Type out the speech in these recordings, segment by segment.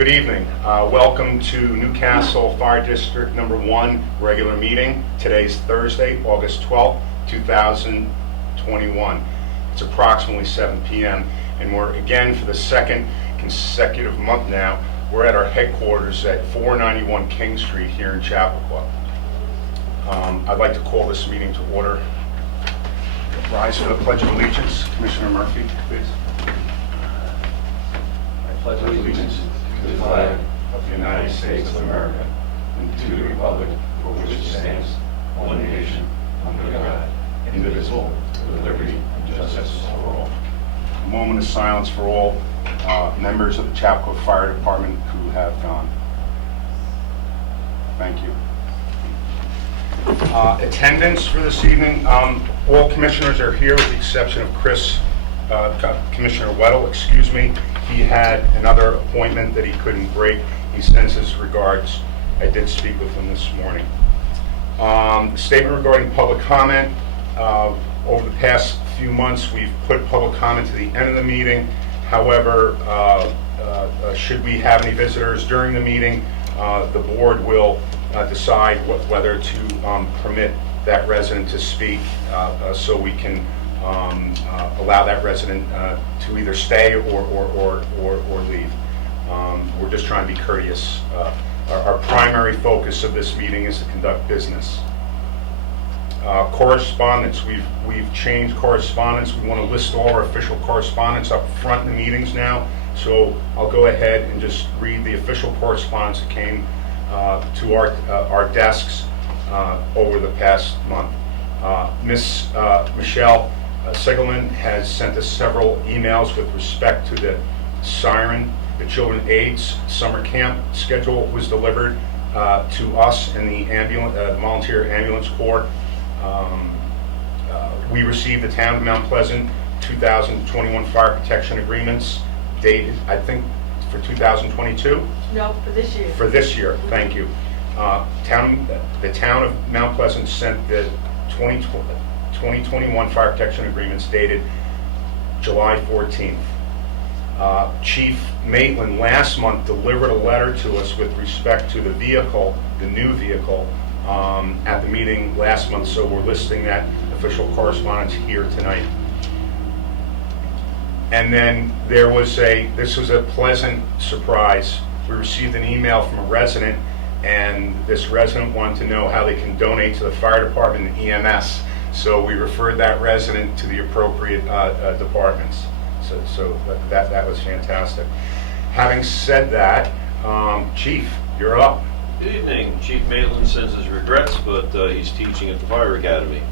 Good evening. Welcome to Newcastle Fire District Number 1 regular meeting. Today's Thursday, August 12th, 2021. It's approximately 7 p.m. and we're again for the second consecutive month now. We're at our headquarters at 491 King Street here in Chappaqua. I'd like to call this meeting to order. Rise for the Pledge of Allegiance. Commissioner Murphy, please. I pledge allegiance to the flag of the United States of America and to the republic for which it stands, one nation, under God, indivisible, with liberty and justice for all. A moment of silence for all members of the Chappaqua Fire Department who have gone. Thank you. Attendance for this evening. All commissioners are here with the exception of Commissioner Weddle, excuse me. He had another appointment that he couldn't break. He sends his regards. I did speak with him this morning. Statement regarding public comment. Over the past few months, we've put public comment to the end of the meeting. However, should we have any visitors during the meeting, the board will decide whether to permit that resident to speak so we can allow that resident to either stay or leave. We're just trying to be courteous. Our primary focus of this meeting is to conduct business. Correspondence, we've changed correspondence. We want to list all our official correspondence up front in the meetings now. So I'll go ahead and just read the official correspondence that came to our desks over the past month. Miss Michelle Sigelman has sent us several emails with respect to the Siren. The Children AIDS Summer Camp schedule was delivered to us in the Volunteer Ambulance Corps. We received the Town of Mount Pleasant 2021 Fire Protection Agreements dated, I think, for 2022? No, for this year. For this year, thank you. The Town of Mount Pleasant sent the 2021 Fire Protection Agreements dated July 14th. Chief Maitland last month delivered a letter to us with respect to the vehicle, the new vehicle, at the meeting last month, so we're listing that official correspondence here tonight. And then this was a pleasant surprise. We received an email from a resident, and this resident wanted to know how they can donate to the fire department and EMS. So we referred that resident to the appropriate departments. So that was fantastic. Having said that, Chief, you're up. Good evening. Chief Maitland sends his regrets, but he's teaching at the Fire Academy.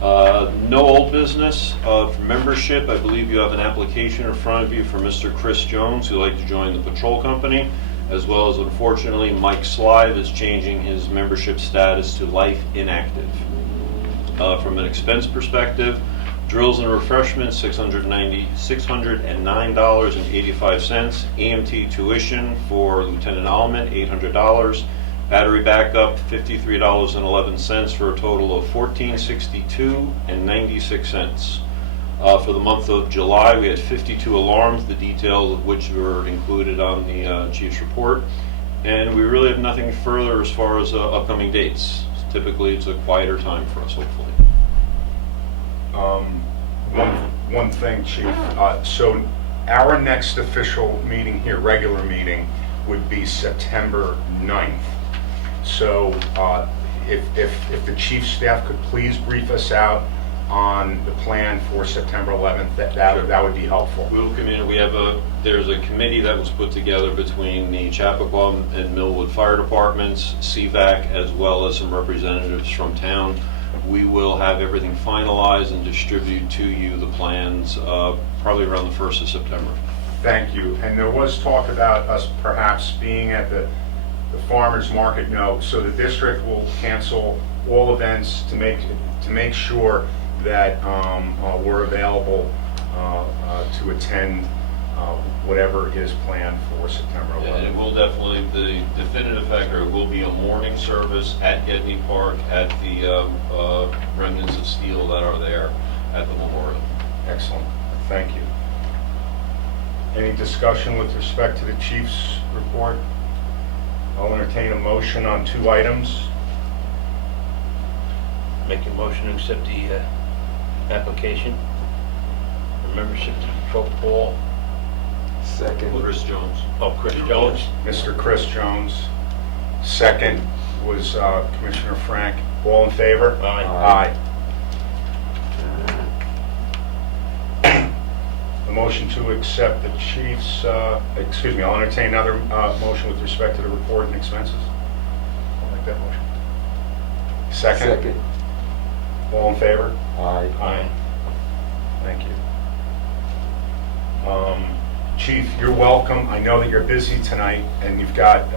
No old business. For membership, I believe you have an application in front of you for Mr. Chris Jones, who'd like to join the patrol company, as well as, unfortunately, Mike Slive is changing his membership status to life inactive. From an expense perspective, drills and refreshments, $609.85. EMT tuition for Lieutenant Allman, $800. Battery backup, $53.11 for a total of $1462.96. For the month of July, we had 52 alarms, the details of which were included on the Chief's report. And we really have nothing further as far as upcoming dates. Typically, it's a quieter time for us, hopefully. One thing, Chief. So our next official meeting here, regular meeting, would be September 9th. So if the chief's staff could please brief us out on the plan for September 11th, that would be helpful. We'll come in. There's a committee that was put together between the Chappaqua and Millwood Fire Departments, CVAC, as well as some representatives from town. We will have everything finalized and distribute to you the plans probably around the 1st of September. Thank you. And there was talk about us perhaps being at the farmers market. No, so the district will cancel all events to make sure that we're available to attend whatever is planned for September 11th. And it will definitely, the definitive factor, it will be a morning service at Gedney Park at the remnants of steel that are there at the memorial. Excellent. Thank you. Any discussion with respect to the chief's report? I'll entertain a motion on 2 items. Make a motion to accept the application for membership to the patrol ball. Second. Chris Jones. Oh, Chris Jones. Mr. Chris Jones. Second was Commissioner Frank. All in favor? Aye. Aye. A motion to accept the chief's, I'll entertain another motion with respect to the report and expenses. I'll make that motion. Second? All in favor? Aye. Aye. Thank you. Chief, you're welcome. I know that you're busy tonight and you've got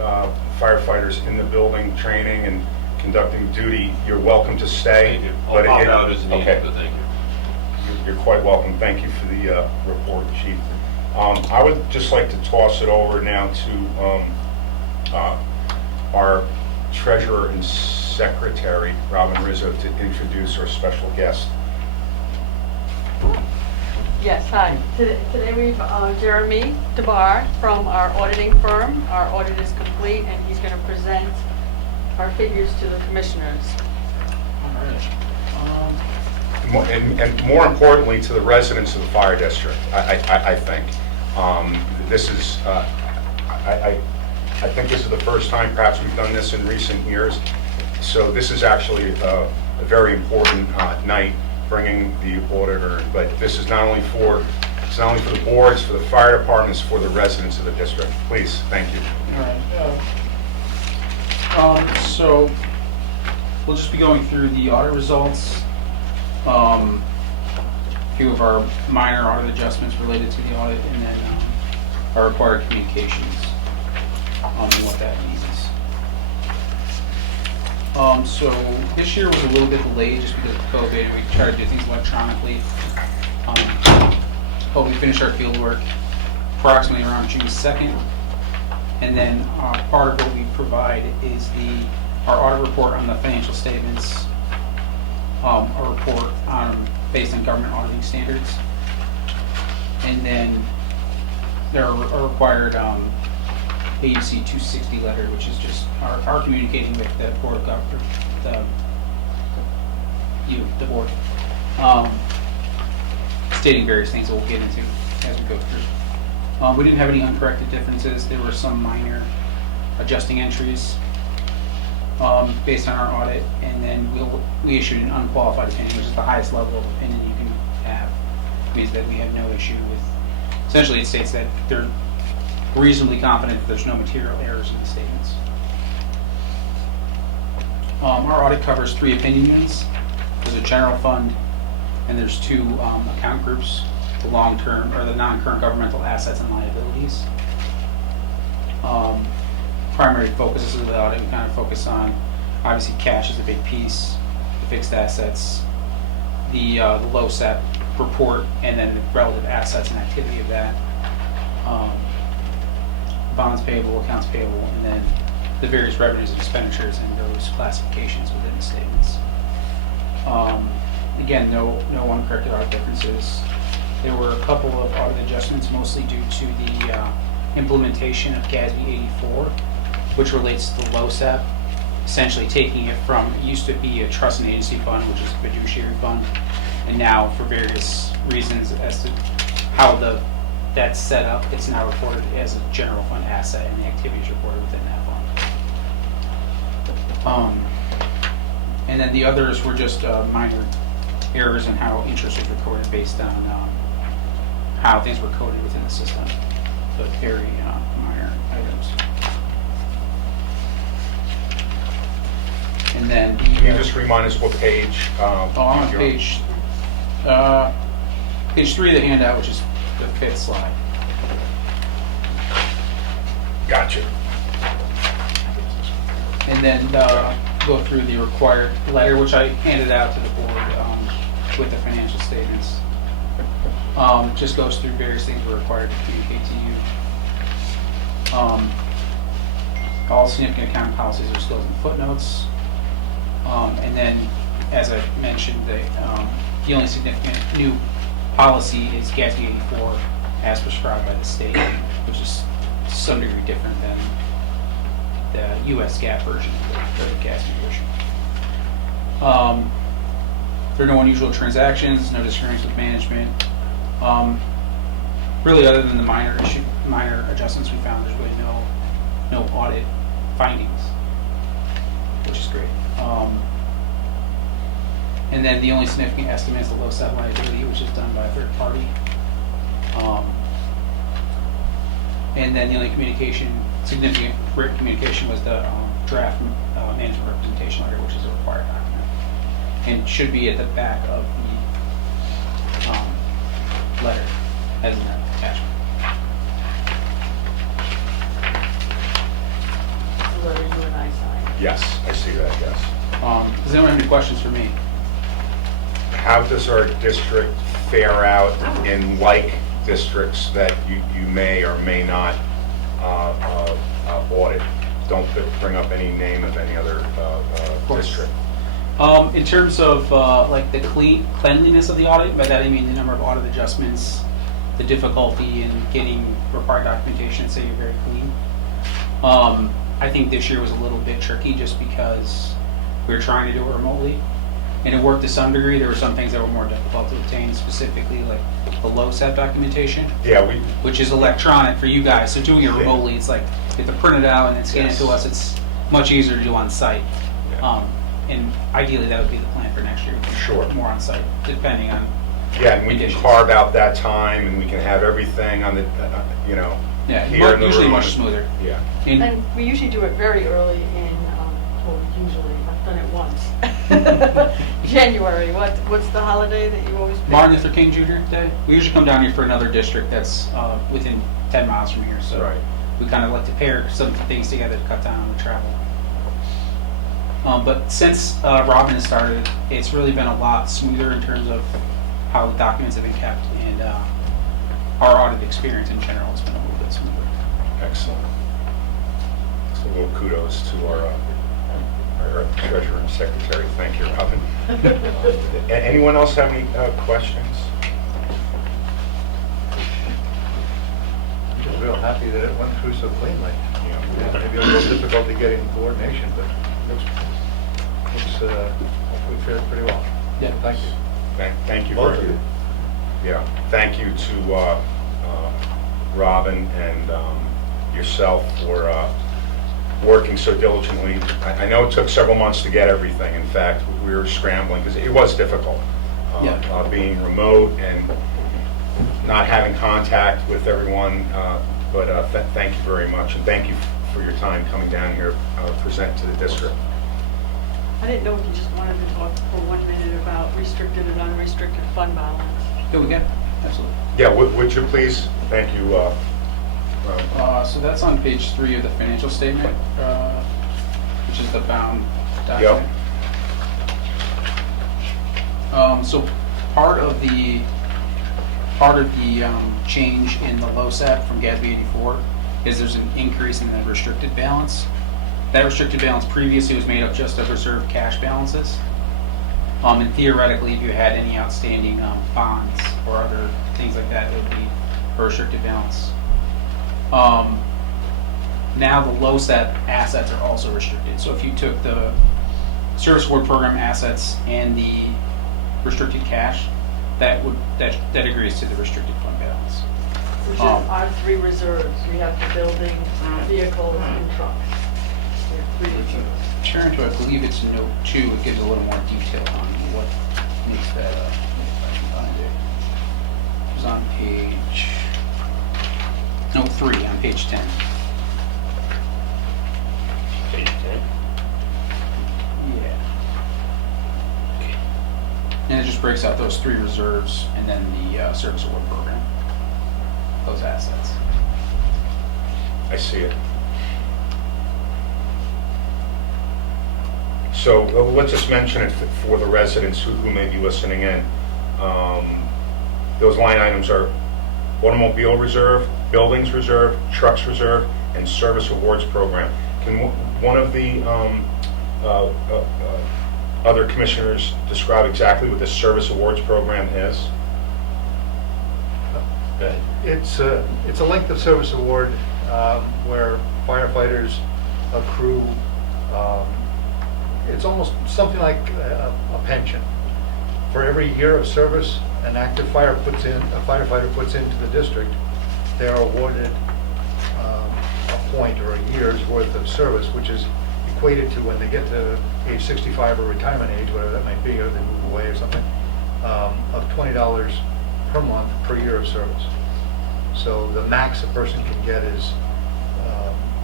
firefighters in the building training and conducting duty. You're welcome to stay. Thank you. but I'll pop it- out as needed, okay. but thank you. You're quite welcome. Thank you for the report, Chief. I would just like to toss it over now to our Treasurer and Secretary, Robin Rizzo, to introduce our special guest. Yes, hi. Today we've Jeremy DeBar from our auditing firm. Our audit is complete and he's going to present our figures to the commissioners. All right. And more importantly, to the residents of the fire district, I think. This is, I think this is the first time perhaps we've done this in recent years. So this is actually a very important night, bringing the auditor. But this is not only for the boards, for the fire departments, for the residents of the district. Please, thank you. All right. So we'll just be going through the audit results, a few of our minor audit adjustments related to the audit, and then our required communications and what that means. So this year was a little bit delayed just because of COVID, and we tried to do things electronically. But we finished our field work approximately around June 2nd. And then part of what we provide is our audit report on the financial statements, a report based on government auditing standards, and then there are a required agency 260 letter, which is just our communicating with the board of governors, the board, stating various things that we'll get into as we go through. We didn't have any uncorrected differences. There were some minor adjusting entries based on our audit, and then we issued an unqualified opinion, which is the highest level of opinion you can have. It means that we had no issue with, essentially it states that they're reasonably confident that there's no material errors in the statements. Our audit covers 3 opinion units. There's a general fund, and there's 2 account groups, the long-term or the non-current governmental assets and liabilities. Primary focuses of the audit, we kind of focus on, obviously cash is a big piece, the fixed assets, the LoSAP report, and then the relative assets and activity of that. Bonds payable, accounts payable, and then the various revenues and expenditures and those classifications within the statements. Again, no uncorrected audit differences. There were a couple of audit adjustments, mostly due to the implementation of GASB 84, which relates to LoSAP, essentially taking it from, it used to be a trust and agency fund, which is a fiduciary fund, and now for various reasons as to how that's set up, it's now reported as a general fund asset and the activities reported within that fund. And then the others were just minor errors in how interest was recorded based on how things were coded within the system, but very minor items. And then Can you just remind us what page? I'm on you're page 3 of the handout, which is the 5th slide. Gotcha. And then go through the required letter, which I handed out to the board with the financial statements. Just goes through various things we're required to communicate to you. All significant accounting policies are disclosed in footnotes. And then, as I mentioned, the only significant new policy is GASB 84, as prescribed by the state, which is to some degree different than the US GAAP version of the GASB version. There are no unusual transactions, no disagreements with management. Really, other than the minor adjustments we found, there's really no audit findings, which is great. And then the only significant estimate is the low set liability, which is done by a third party. And then the only significant written communication was the draft management representation letter, which is a required document, and should be at the back of the letter as an attachment. The letter you and I signed. Yes, I see that, yes. Does anyone have any questions for me? How does our district fare out in like districts that you may or may not audit? Don't bring up any name of any other course. district. In terms of like the cleanliness of the audit, by that I mean the number of audit adjustments, the difficulty in getting required documentation, say you're very clean. I think this year was a little bit tricky just because we were trying to do it remotely. And it worked to some degree. There were some things that were more difficult to obtain, specifically like the low set documentation, Yeah, which is electronic for you guys. So doing it remotely, it's like you have to print it out and then scan it to us. It's much easier to do on site. Yeah. And ideally, that would be the plan for next year. Sure. More on site, depending on. Yeah, and we can conditions. carve out that time, and we can have everything on the, Yeah, here in the usually room. much smoother. Yeah. And we usually do it very early in, well, usually, I've done it once. January, what's the holiday that you always pick? Martin Luther King Jr. Day. We usually come down here for another district that's within 10 miles from here, so Right. we kind of like to pair some things together to cut down on the travel. But since Robin has started, it's really been a lot smoother in terms of how the documents have been kept, and our audit experience in general has been a little bit smoother. Excellent. So a little kudos to our treasurer and secretary. Thank you, Robin. Anyone else have any questions? I'm just real happy that it went through so cleanly. Yeah. Maybe a little difficulty getting coordination, but looks we fared pretty well. Yeah. Thank you. Thank you. Both very- of you. Yeah, thank you to Robin and yourself for working so diligently. I know it took several months to get everything. In fact, we were scrambling because it was difficult. Yeah. Being remote and not having contact with everyone, but thank you very much. And thank you for your time coming down here, present to the district. I didn't know if you just wanted to talk for 1 minute about restricted and unrestricted fund balance. Yeah, we can. Absolutely. Yeah, would you please? Thank you. So that's on page 3 of the financial statement, which is the bound document. So part of the change in the LoSAP from GASB 84 is there's an increase in the restricted balance. That restricted balance previously was made up just of reserved cash balances. And theoretically, if you had any outstanding bonds or other things like that, it would be a restricted balance. Now the LoSAP assets are also restricted. So if you took the service award program assets and the restricted cash, that agrees to the restricted fund balance. Which are our 3 reserves. We have the building, vehicles, and trucks. We have 3 reserves. Turn to, I believe it's note 2, it gives a little more detail on what makes that up. If I can find it. It was on page, note 3 on page 10. Page 10. Yeah. And it just breaks out those 3 reserves and then the service award program, those assets. I see it. So let's just mention it for the residents who may be listening in. Those line items are automobile reserve, buildings reserve, trucks reserve, and service awards program. Can one of the other commissioners describe exactly what the service awards program is? Go ahead. It's a length of service award where firefighters accrue, it's almost something like a pension. For every year of service an active firefighter puts into the district, they are awarded a point or a year's worth of service, which is equated to when they get to age 65 or retirement age, whatever that might be, or they move away or something, of $20 per month per year of service. So the max a person can get is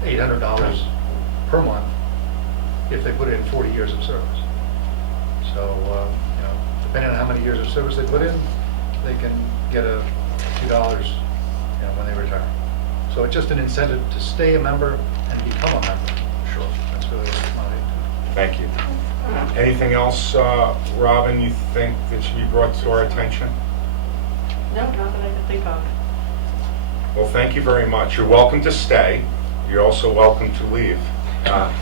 $800 per month if they put in 40 years of service. So, depending on how many years of service they put in, they can get a few dollars, when they retire. So it's just an incentive to stay a member and become a member. Sure. That's really what it's about. Thank you. Anything else, Robin, you think that should be brought to our attention? No, not that I can think of. Well, thank you very much. You're welcome to stay. You're also welcome to leave. Back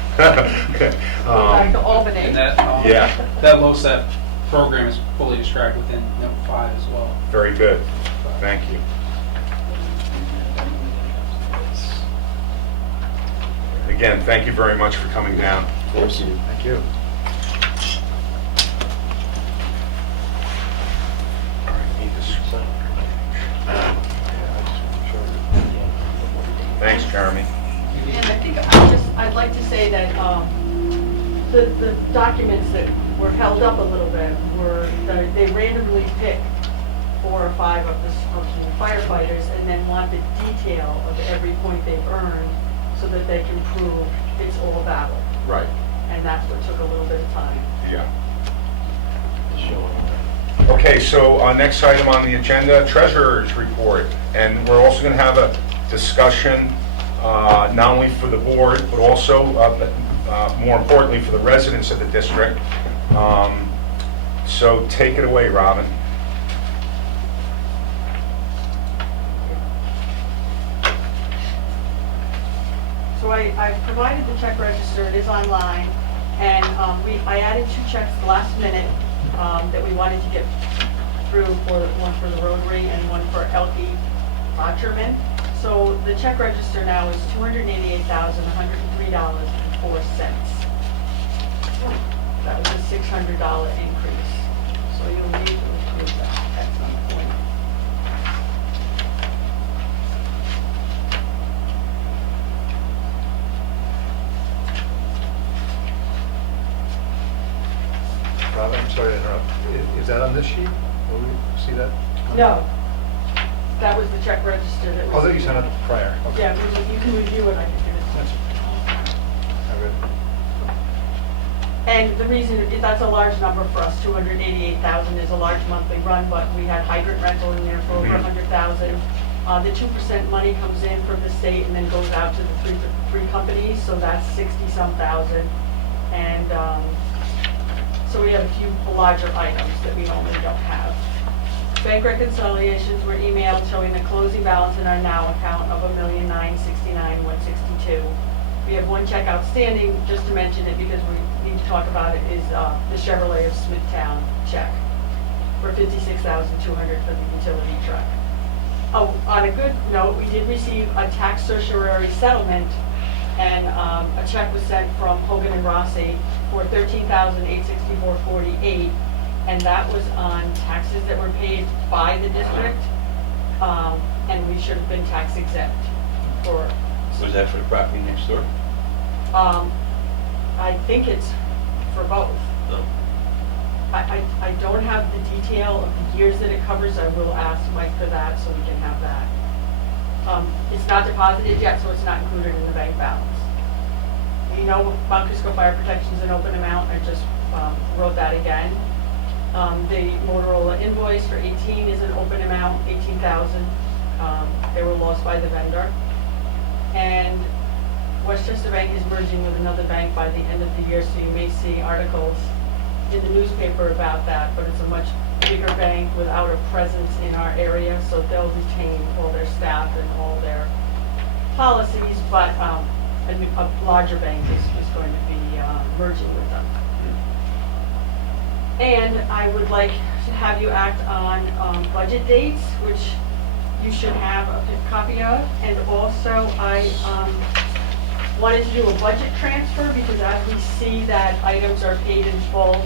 to Albany. And that, Yeah. that LoSAP program is fully described within note 5 as well. Very good. Thank you. Again, thank you very much for coming down. Thank you. Thank you. All right, need this. Thanks, Jeremy. And I think I'd like to say that the documents that were held up a little bit were, they randomly picked 4 or 5 of the firefighters and then want the detail of every point they've earned so that they can prove it's all valid. Right. And that's what took a little bit of time. Yeah. Okay, so next item on the agenda, treasurer's report. And we're also going to have a discussion not only for the board, but also, more importantly, for the residents of the district. So take it away, Robin. So I provided the check register, it is online, and I added 2 checks last minute that we wanted to get through, one for the Rotary and one for Elke Rogerman. So the check register now is $288,103.04. That was a $600 increase. So you'll need to approve that at some point. Robin, I'm sorry to interrupt. Is that on this sheet? Will we see that? No, that was the check register that was. Oh, that you sent it prior. Okay. Yeah, you can review it, I can give it to you. I read it. And the reason, that's a large number for us, 288,000 is a large monthly run, but we had hydrant rental in there for over 100,000. The 2% money comes in from the state and then goes out to the three companies, so that's 60-some thousand. And so we have a few larger items that we normally don't have. Bank reconciliations were emailed showing the closing balance in our now account of $1,969,162. We have 1 check outstanding, just to mention it because we need to talk about it, is the Chevrolet of Smithtown check for $56,200 for the utility truck. Oh, on a good note, we did receive a tax certiorari settlement, and a check was sent from Hogan and Rossi for $13,864.48, and that was on taxes that were paid by the district, and we should have been tax exempt for. Was that for the property next door? I think it's for both. No. I don't have the detail of the years that it covers. I will ask Mike for that so we can have that. It's not deposited yet, so it's not included in the bank balance. You know, Mount Kisco Fire Protection is an open amount. I just wrote that again. The Motorola invoice for 18 is an open amount, 18,000. They were lost by the vendor. And Westchester Bank is merging with another bank by the end of the year, so you may see articles in the newspaper about that, but it's a much bigger bank without a presence in our area, so they'll retain all their staff and all their policies, but a larger bank is going to be merging with them. And I would like to have you act on budget dates, which you should have a copy of. And also, I wanted to do a budget transfer because as we see that items are paid in full,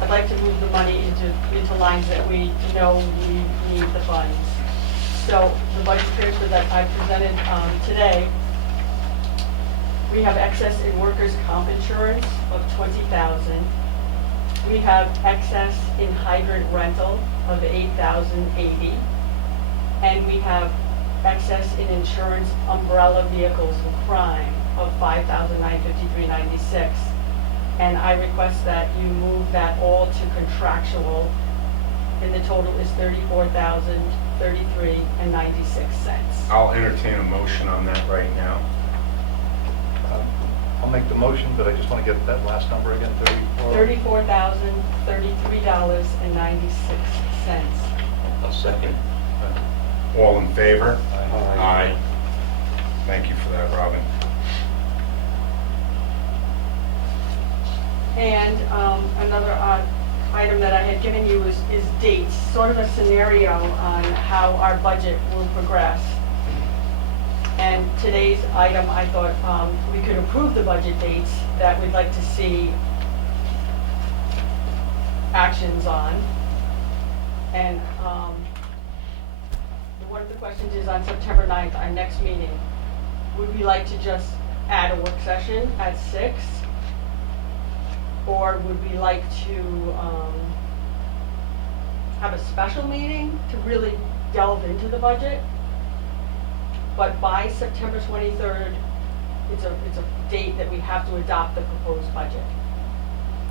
I'd like to move the money into lines that we know we need the funds. So the budget transfer that I presented today, we have excess in workers' comp insurance of $20,000. We have excess in hydrant rental of $8,080. And we have excess in insurance umbrella vehicles of crime of $5,953.96. And I request that you move that all to contractual, and the total is $34,033.96. I'll entertain a motion on that right now. I'll make the motion, but I just want to get that last number again, 34. $34,033.96. I'll second. All in favor? Aye. Thank you for that, Robin. And another item that I had given you is dates, sort of a scenario on how our budget will progress. And today's item, I thought we could approve the budget dates that we'd like to see actions on. And one of the questions is on September 9th, our next meeting, would we like to just add a work session at 6? Or would we like to have a special meeting to really delve into the budget? But by September 23rd, it's a date that we have to adopt the proposed budget.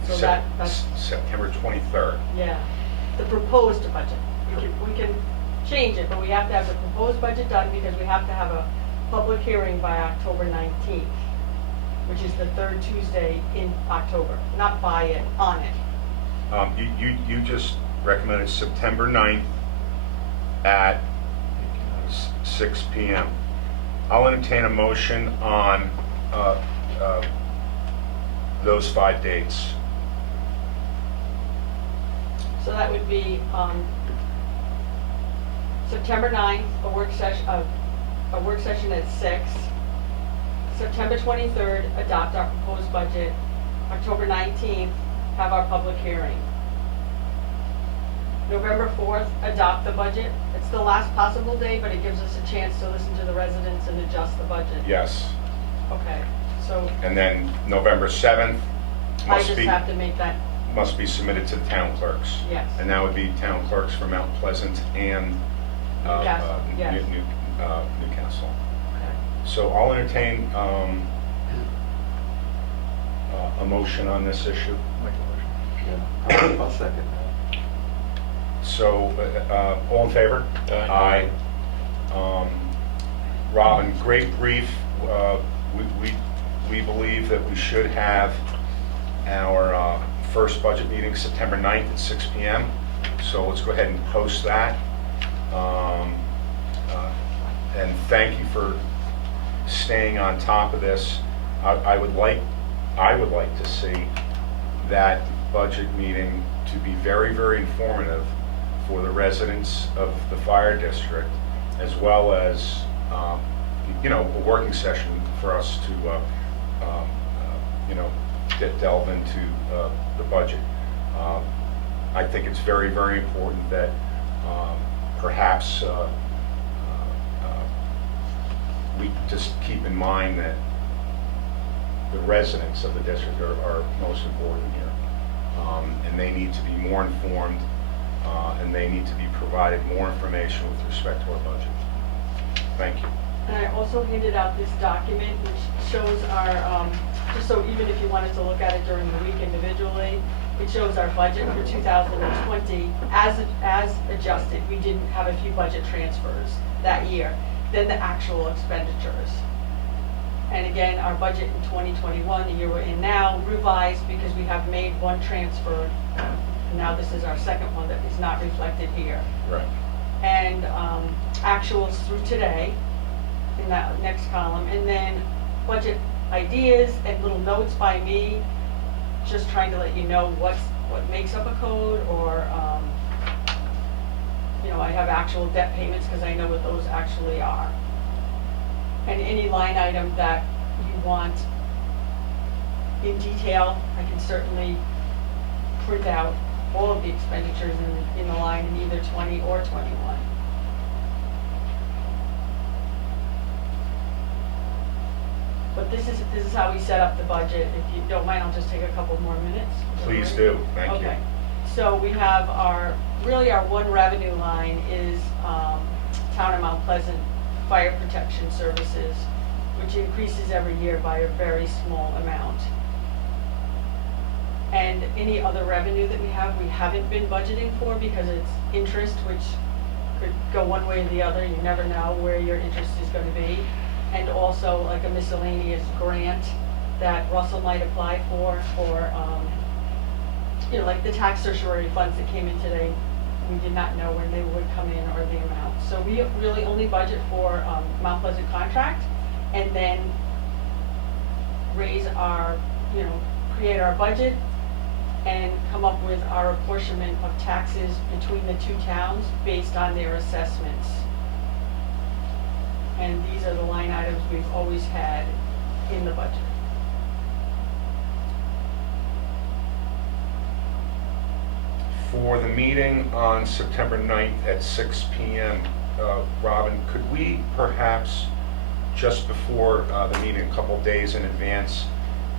So that's, September 23rd. yeah, the proposed budget. We can change it, but we have to have the proposed budget done because we have to have a public hearing by October 19th, which is the third Tuesday in October, not by it, on it. You just recommended September 9th at 6 p.m. I'll entertain a motion on those 5 dates. So that would be September 9th, a work session at 6. September 23rd, adopt our proposed budget. October 19th, have our public hearing. November 4th, adopt the budget. It's the last possible day, but it gives us a chance to listen to the residents and adjust the budget. Yes. Okay, so And then November 7th I just have to make that, must be submitted to the town clerks. yes. And that would be town clerks for Mount Pleasant and Newcastle, yes. Newcastle. Okay. So I'll entertain a motion on this issue. Make a motion. I'll second that. So, all in favor? Aye. Robin, great brief. We believe that we should have our first budget meeting September 9th at 6 p.m. So let's go ahead and post that. And thank you for staying on top of this. I would like to see that budget meeting to be very, very informative for the residents of the fire district, as well as, a working session for us to, delve into the budget. I think it's very, very important that perhaps we just keep in mind that the residents of the district are most important here. And they need to be more informed, and they need to be provided more information with respect to our budget. Thank you. And I also handed out this document which shows our, just so even if you wanted to look at it during the week individually, it shows our budget for 2020 as adjusted. We didn't have a few budget transfers that year, then the actual expenditures. And again, our budget in 2021, the year we're in now, revised because we have made one transfer. And now this is our second one that is not reflected here. Right. And actuals through today in that next column. And then budget ideas and little notes by me, just trying to let you know what makes up a code or I have actual debt payments because I know what those actually are. And any line item that you want in detail, I can certainly print out all of the expenditures in the line in either 20 or 21. But this is how we set up the budget. If you don't mind, I'll just take a couple more minutes. Please do, thank you. Okay, so we have our one revenue line is Town of Mount Pleasant Fire Protection Services, which increases every year by a very small amount. And any other revenue that we haven't been budgeting for because it's interest, which could go one way or the other. You never know where your interest is going to be. And also like a miscellaneous grant that Russell might apply for like the tax certiorari funds that came in today. We did not know when they would come in or the amount. So we really only budget for Mount Pleasant contract and then raise our, create our budget and come up with our apportionment of taxes between the two towns based on their assessments. And these are the line items we've always had in the budget. For the meeting on September 9th at 6 p.m., Robin, could we perhaps, just before the meeting, a couple days in advance,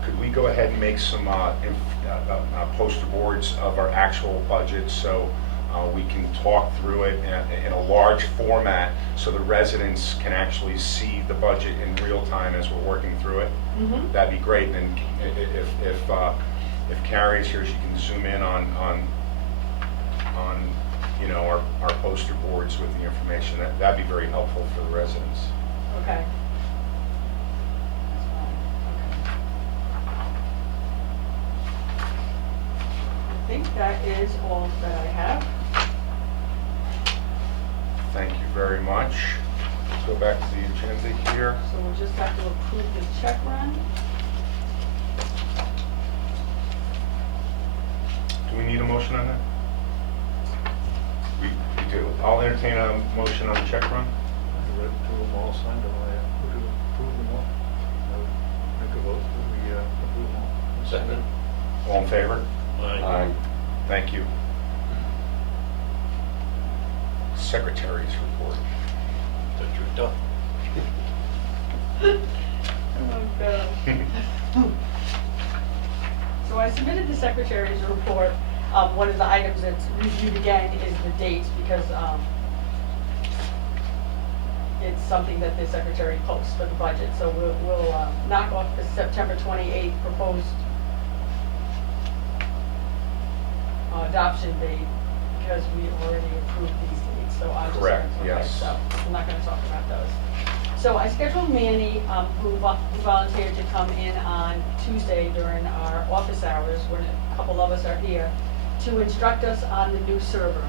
could we go ahead and make some poster boards of our actual budget so we can talk through it in a large format so the residents can actually see the budget in real time as we're working through it? Mm-hmm. That'd be great. And if Carrie's here, she can zoom in on our poster boards with the information. That'd be very helpful for the residents. Okay. That's fine. Okay. I think that is all that I have. Thank you very much. Let's go back to the agenda here. So we'll just have to approve the check run. Do we need a motion on that? We do. I'll entertain a motion on the check run. I read through them all, signed them, would you approve them all? I would make a vote that we approve them all. Second. All in favor? Aye. Thank you. Secretary's report. Thought you were done. Oh, God. So I submitted the secretary's report. One of the items that's reviewed again is the dates because it's something that the secretary posts for the budget. So we'll knock off the September 28th proposed adoption date because we already approved these dates. So I'm just Correct, okay, yes. So I'm not going to talk about those. So I scheduled Manny, who volunteered to come in on Tuesday during our office hours when a couple of us are here, to instruct us on the new server.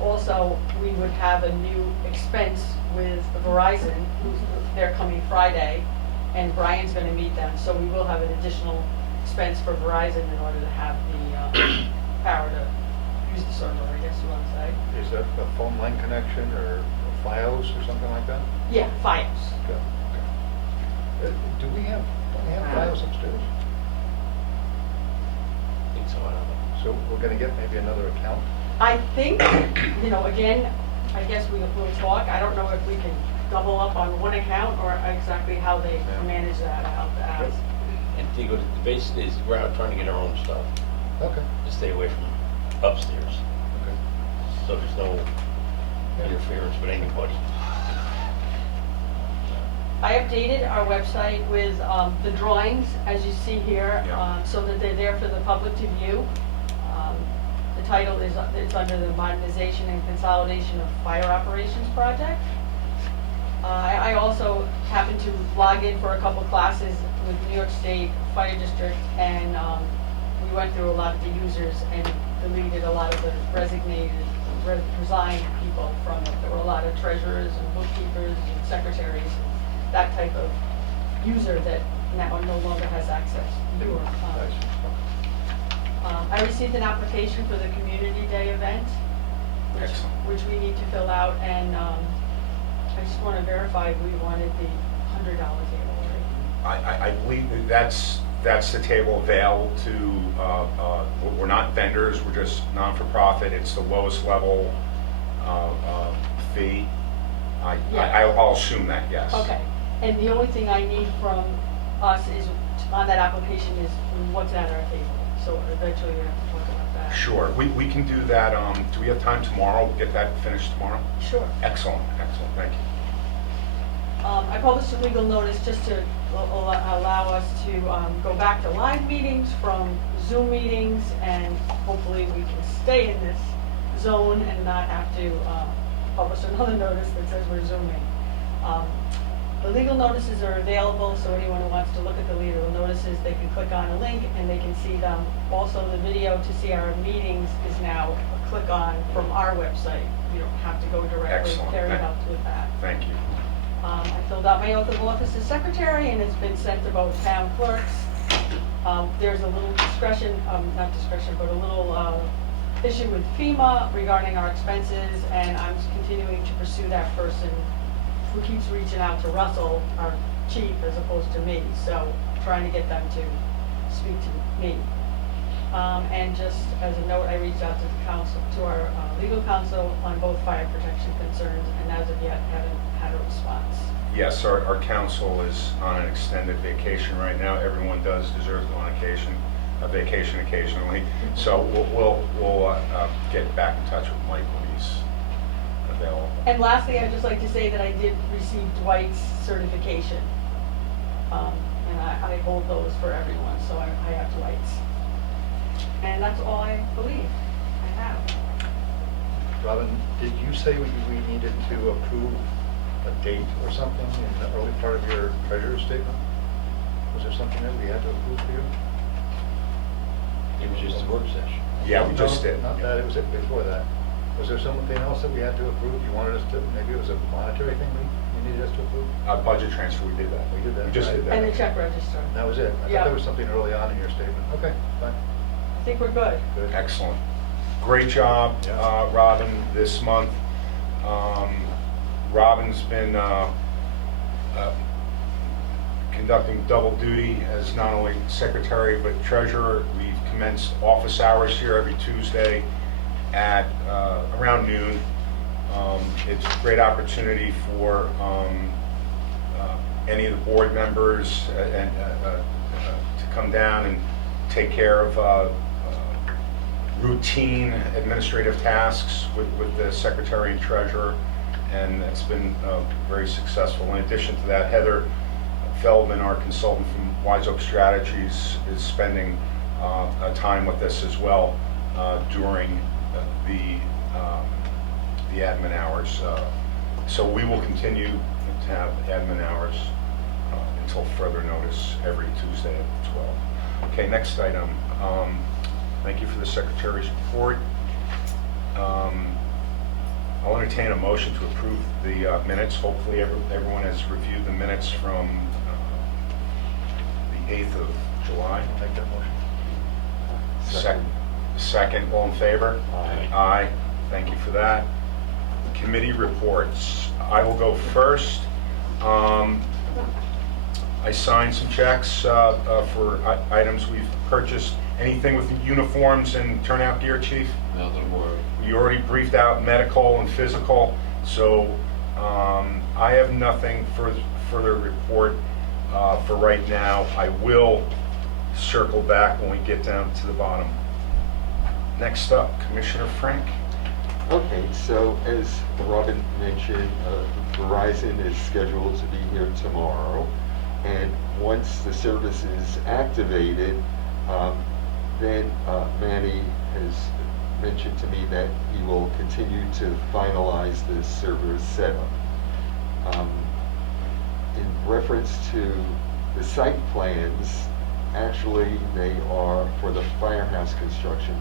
Also, we would have a new expense with Verizon, they're coming Friday, and Brian's going to meet them. So we will have an additional expense for Verizon in order to have the power to use the server, I guess you want to say. Is that a phone line connection or FiOS or something like that? Yeah, FiOS. Okay. Don't we have FiOS upstairs? I think so, I don't know. So we're gonna get maybe another account? I think, again, I guess we'll talk. I don't know if we can double up on one account or exactly how they Yeah. manage that. I'll have to ask. And Diego, the basis is we're out trying to get our own stuff Okay. to stay away from upstairs. Okay. So there's no interference with anybody. I updated our website with the drawings, as you see here, Yeah. so that they're there for the public to view. The title is, it's under the Modernization and Consolidation of Fire Operations Project. I also happened to log in for a couple classes with New York State Fire District, and we went through a lot of the users and deleted a lot of the resigned people from it. There were a lot of treasurers and bookkeepers and secretaries, that type of user that now no longer has access to your Nice. I received an application for the Community Day event. Excellent. which we need to fill out, and I just want to verify we wanted the $100 table, right? I believe that's the table available to, we're not vendors, we're just non-for-profit. It's the lowest level fee. Yeah. I'll assume that, yes. Okay, and the only thing I need from us is, on that application, is what's at our table. So eventually we have to talk about that. Sure, we can do that. Do we have time tomorrow? We'll get that finished tomorrow? Sure. Excellent, thank you. I published a legal notice just to allow us to go back to live meetings from Zoom meetings, and hopefully we can stay in this zone and not have to publish another notice that says we're Zooming. The legal notices are available, so anyone who wants to look at the legal notices, they can click on a link and they can see them. Also, the video to see our meetings is now a click on from our website. You don't have to go directly. Excellent. Terry helped with that. Thank you. I filled out my oath of office as secretary, and it's been sent to both town clerks. There's a little not discretion, but a little issue with FEMA regarding our expenses, and I'm continuing to pursue that person who keeps reaching out to Russell, our chief, as opposed to me. So trying to get them to speak to me. And just as a note, I reached out to the council, to our legal counsel on both fire protection concerns, and as of yet haven't had a response. Yes, our council is on an extended vacation right now. Everyone does deserve to go on a vacation occasionally. So we'll get back in touch with Mike when he's available. And lastly, I'd just like to say that I did receive Dwight's certification. And I hold those for everyone, so I have Dwight's. And that's all I believe I have. Robin, did you say we needed to approve a date or something in the early part of your treasurer's statement? Was there something that we had to approve for you? It was just a work session. Yeah, we just No, did. Not that, it was before that. Was there something else that we had to approve? You wanted us to, maybe it was a monetary thing you needed us to approve? Budget transfer, we did that. We did that, We just right. did that. And the check register. That was it. I Yeah. thought there was something early on in your statement. Okay, fine, I think we're good. good. Excellent. Great job, Yeah. Robin, this month. Robin's been conducting double duty as not only secretary but treasurer. We've commenced office hours here every Tuesday at around noon. It's a great opportunity for any of the board members to come down and take care of routine administrative tasks with the secretary and treasurer, and it's been very successful. In addition to that, Heather Feldman, our consultant from Wise Oak Strategies, is spending time with us as well during the admin hours. So we will continue to have admin hours until further notice every Tuesday at 12. Okay, next item. Thank you for the Secretary's report. I'll entertain a motion to approve the minutes. Hopefully everyone has reviewed the minutes from the 8th of July. I'll make that motion. Second, all in favor? Aye. Aye, thank you for that. Committee reports. I will go first. I signed some checks for items we've purchased. Anything with uniforms and turnout gear, Chief? Nothing more. You already briefed out medical and physical, so I have nothing further report for right now. I will circle back when we get down to the bottom. Next up, Commissioner Frank. Okay, so as Robin mentioned, Verizon is scheduled to be here tomorrow, and once the service is activated, then Manny has mentioned to me that he will continue to finalize the server setup. In reference to the site plans, actually they are for the firehouse construction.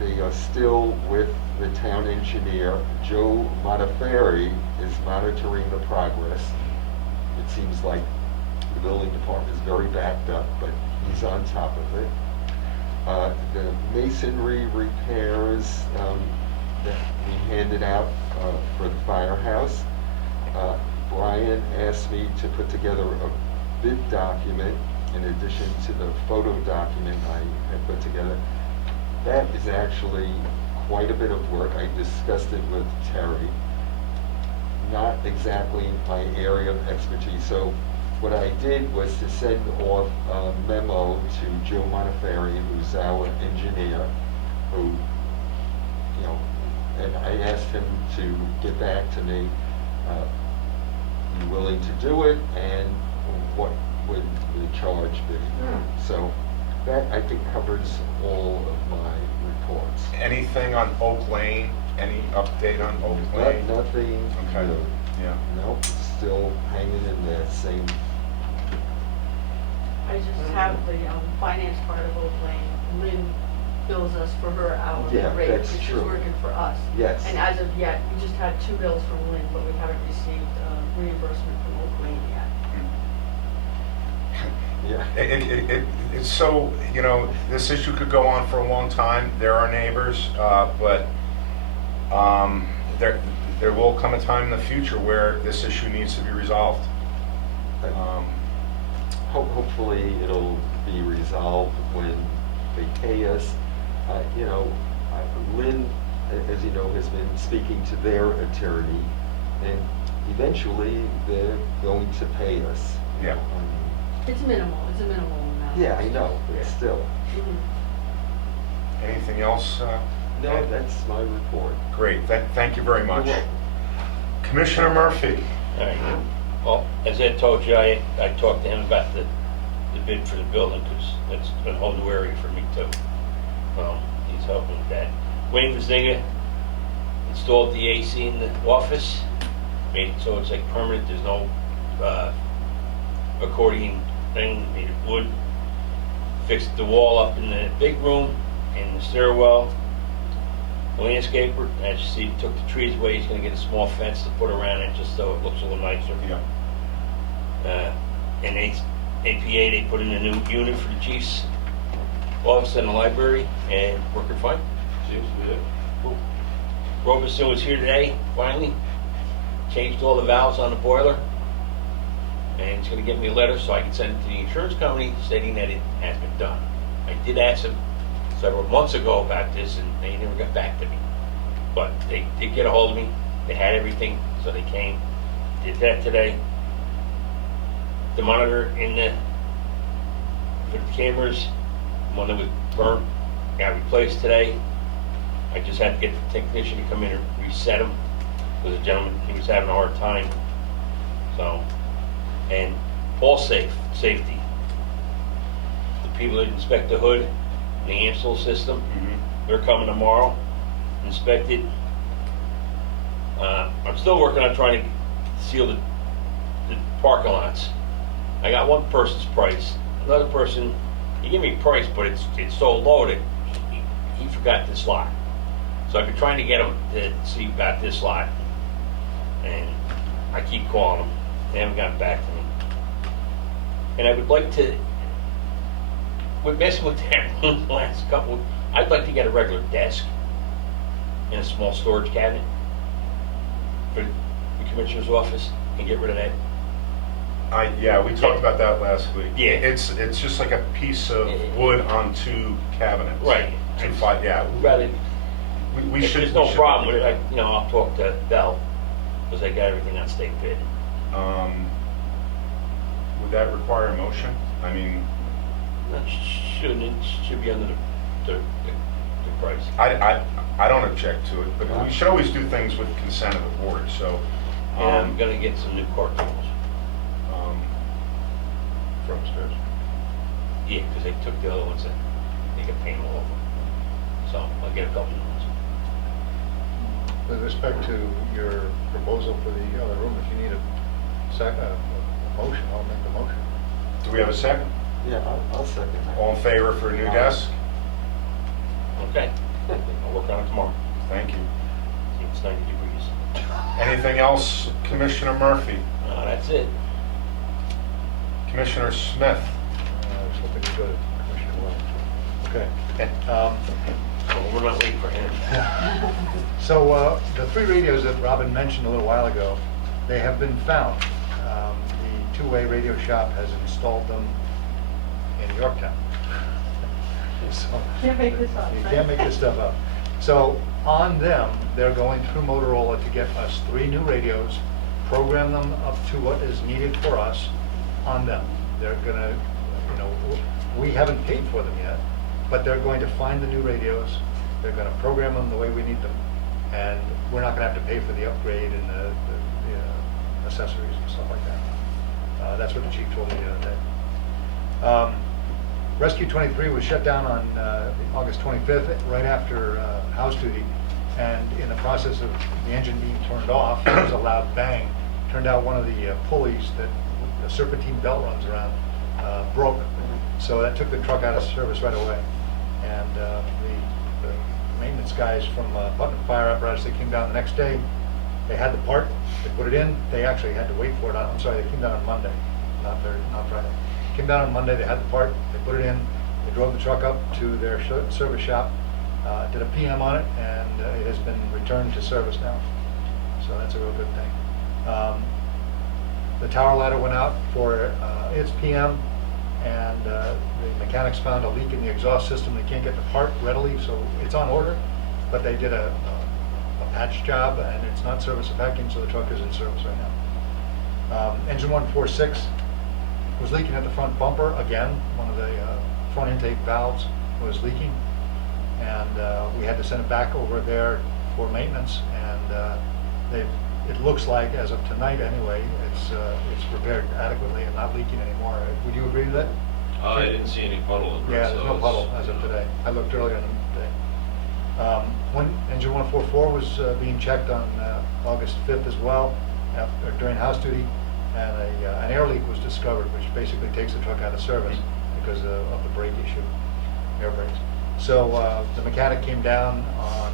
They are still with the town engineer. Joe Modafferi is monitoring the progress. It seems like the building department is very backed up, but he's on top of it. The masonry repairs, that we handed out for the firehouse. Brian asked me to put together a bid document in addition to the photo document I had put together. That is actually quite a bit of work. I discussed it with Terry. Not exactly my area of expertise. So what I did was to send off a memo to Joe Montefiore, who's our engineer, who, you know, and I asked him to get back to me, you willing to do it, and what would the charge be? So that, I think, covers all of my reports. Anything on Oak Lane? Any update on Oak Lane? Nothing Okay. new. Yeah. Nope, still hanging in that same. I just have the finance part of Oak Lane. Lynn bills us for her hourly Yeah, rate, that's which is true. working for us. Yes. And as of yet, we just had 2 bills from Lynn, but we haven't received reimbursement from Oak Lane yet. Yeah. It's so, you know, this issue could go on for a long time. There are neighbors, but there will come a time in the future where this issue needs to be resolved. Hopefully it'll be resolved when they pay us. You know, Lynn, as you know, has been speaking to their attorney, and eventually they're going to pay us. Yeah. It's minimal, it's a minimal amount. Yeah, I know, but still. Mhm. Anything else? No, Ed? that's my report. Great, thank you very much. You're welcome. Commissioner Murphy. All right. Well, as Ed told you, I talked to him about the bid for the building, because that's been a whole new area for me too. He's helping with that. Wayne Vizinga installed the AC in the office, made it so it's like permanent, there's no accordion thing, made it wood. Fixed the wall up in the big room, in the stairwell. The landscaper, as you see, took the trees away. He's gonna get a small fence to put around it, just so it looks a little nicer. Yeah. In APA, they put in a new unit for the chief's office in the library, and working fine. Seems to be. Robeson was here today, finally. Changed all the valves on the boiler. And he's gonna give me a letter so I can send it to the insurance company stating that it has been done. I did ask him several months ago about this, and they never got back to me. But they did get a hold of me. They had everything, so they came, did that today. The monitor in for the cameras, one that was burnt, got replaced today. I just had to get the technician to come in and reset them, because the gentleman, he was having a hard time. So, and all safety. The people that inspect the hood, the AMSL system, they're coming tomorrow, inspect it. I'm still working on trying to seal the parking lots. I got one person's price. Another person, he gave me a price, but it's so low that he forgot this lot. So I've been trying to get him to see about this lot, and I keep calling them. They haven't gotten back to me. And I would like to, with messing with that room the last couple, I'd like to get a regular desk and a small storage cabinet for the commissioner's office and get rid of that. Yeah, we talked about that last week. Yeah. It's just like a piece of wood on 2 cabinets. Right. 2 5, yeah. Rather, We if should. there's no we should problem look with at it, I'll talk to Bell, because they got everything on state bid. that. Would that require a motion? I mean, That it should be under the price. I don't object to it, but we should always do things with consent of the board, so. And I'm gonna get some new cartons. For upstairs. Yeah, because they took the other ones and they could paint all over. So I'll get a couple new ones. With respect to your proposal for the other room, if you need a motion, I'll make the motion. Do we have a second? Yeah, I'll second that. All in favor for a new desk? Okay, I'll work on it tomorrow. Thank you. See, it's 90 degrees. Anything else, Commissioner Murphy? That's it. Commissioner Smith? I was hoping to go to Commissioner Okay. Well, we're not waiting for him. So the three radios that Robin mentioned a little while ago, they have been found. The two-way radio shop has installed them in Yorktown. So, Can't make this up, you right? can't make this stuff up. So on them, they're going through Motorola to get us three new radios, program them up to what is needed for us on them. They're gonna, we haven't paid for them yet, but they're going to find the new radios, they're gonna program them the way we need them, and we're not gonna have to pay for the upgrade and the accessories and stuff like that. That's what the chief told me the other day. Rescue 23 was shut down on August 25th, right after house duty, and in the process of the engine being turned off, there was a loud bang. Turned out one of the pulleys that the serpentine belt runs around broke, so that took the truck out of service right away. And the maintenance guys from Putnam Fire Apparatus, they came down the next day. They had the part, they put it in. They actually had to wait for it. I'm sorry, they came down on Monday, not Friday. Came down on Monday, they had the part, they put it in, they drove the truck up to their service shop, did a PM on it, and it has been returned to service now. So that's a real good thing. The tower ladder went out for its PM, and the mechanics found a leak in the exhaust system. They can't get the part readily, so it's on order, but they did a patch job, and it's not service affecting, so the truck is in service right now. Engine 146 was leaking at the front bumper again. One of the front intake valves was leaking, and we had to send it back over there for maintenance, and it looks like, as of tonight anyway, it's repaired adequately and not leaking anymore. Would you agree with that? I didn't see any puddle in there. Yeah, there's no puddle as of today. I looked earlier in the day. When engine 144 was being checked on August 5th as well, during house duty, and an air leak was discovered, which basically takes the truck out of service because of the brake issue, air brakes. So the mechanic came down on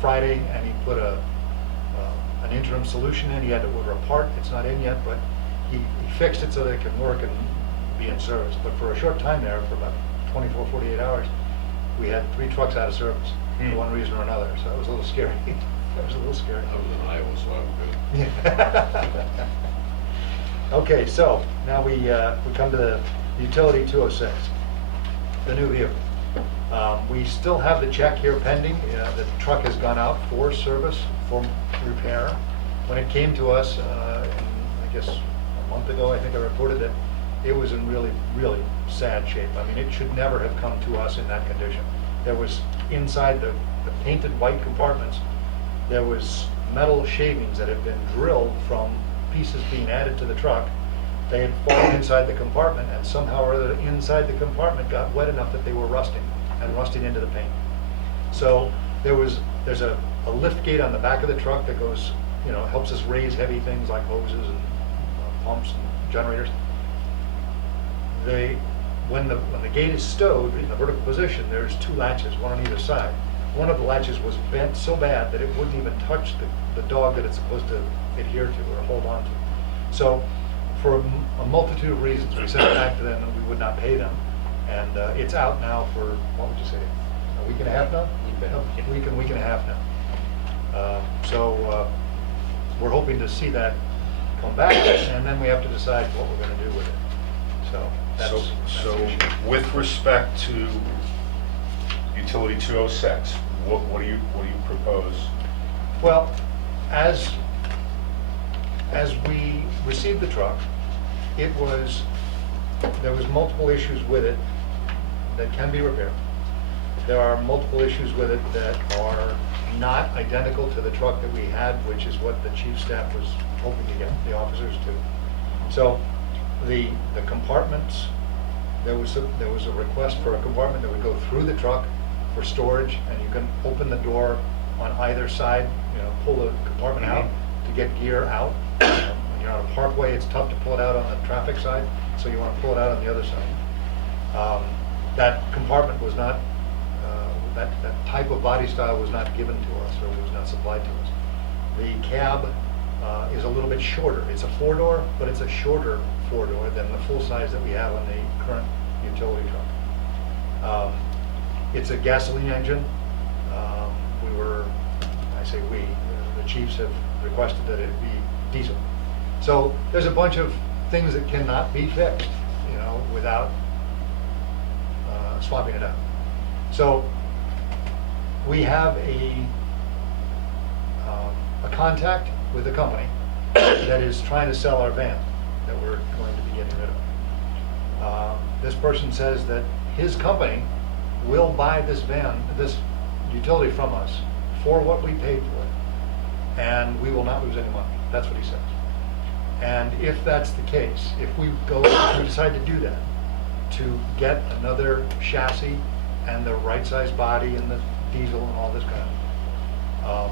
Friday, and he put an interim solution in. He had to order a part. It's not in yet, but he fixed it so that it can work and be in service. But for a short time there, for about 24, 48 hours, we had 3 trucks out of service for one reason or another. So it was a little scary. That was a little scary. I was in Iowa, so I'm good. Yeah. Okay, so now we come to the utility 206, the new vehicle. We still have the check here pending. The truck has gone out for service, for repair. When it came to us, I guess a month ago, I think I reported that it was in really, really sad shape. I mean, it should never have come to us in that condition. There was, inside the painted white compartments, there was metal shavings that had been drilled from pieces being added to the truck. They had fallen inside the compartment, and somehow or other inside the compartment got wet enough that they were rusting into the paint. So there's a lift gate on the back of the truck that goes, helps us raise heavy things like hoses and pumps and generators. When the gate is stowed in the vertical position, there's 2 latches, one on either side. One of the latches was bent so bad that it wouldn't even touch the dog that it's supposed to adhere to or hold on to. So for a multitude of reasons, we sent it back to them and we would not pay them. And it's out now for, what would you say, a week and a half now? Week and a half now. So we're hoping to see that come back, and then we have to decide what we're going to do with it. So that's So the issue. with respect to utility 206, what do you propose? Well, as we received the truck, there was multiple issues with it that can be repaired. There are multiple issues with it that are not identical to the truck that we had, which is what the chief staff was hoping to get the officers to. So the compartments, there was a request for a compartment that would go through the truck for storage, and you can open the door on either side, pull the compartment out to get gear out. When you're on a parkway, it's tough to pull it out on the traffic side, so you want to pull it out on the other side. That compartment was not, that type of body style was not given to us, or was not supplied to us. The cab is a little bit shorter. It's a 4-door, but it's a shorter 4-door than the full size that we have on the current utility truck. It's a gasoline engine. I say we, the chiefs have requested that it be diesel. So there's a bunch of things that cannot be fixed, without swapping it out. So we have a contact with a company that is trying to sell our van that we're going to be getting rid of. This person says that his company will buy this van, this utility from us for what we paid for it, and we will not lose any money. That's what he says. And if that's the case, if we decide to do that, to get another chassis and the right size body and the diesel and all this kind of,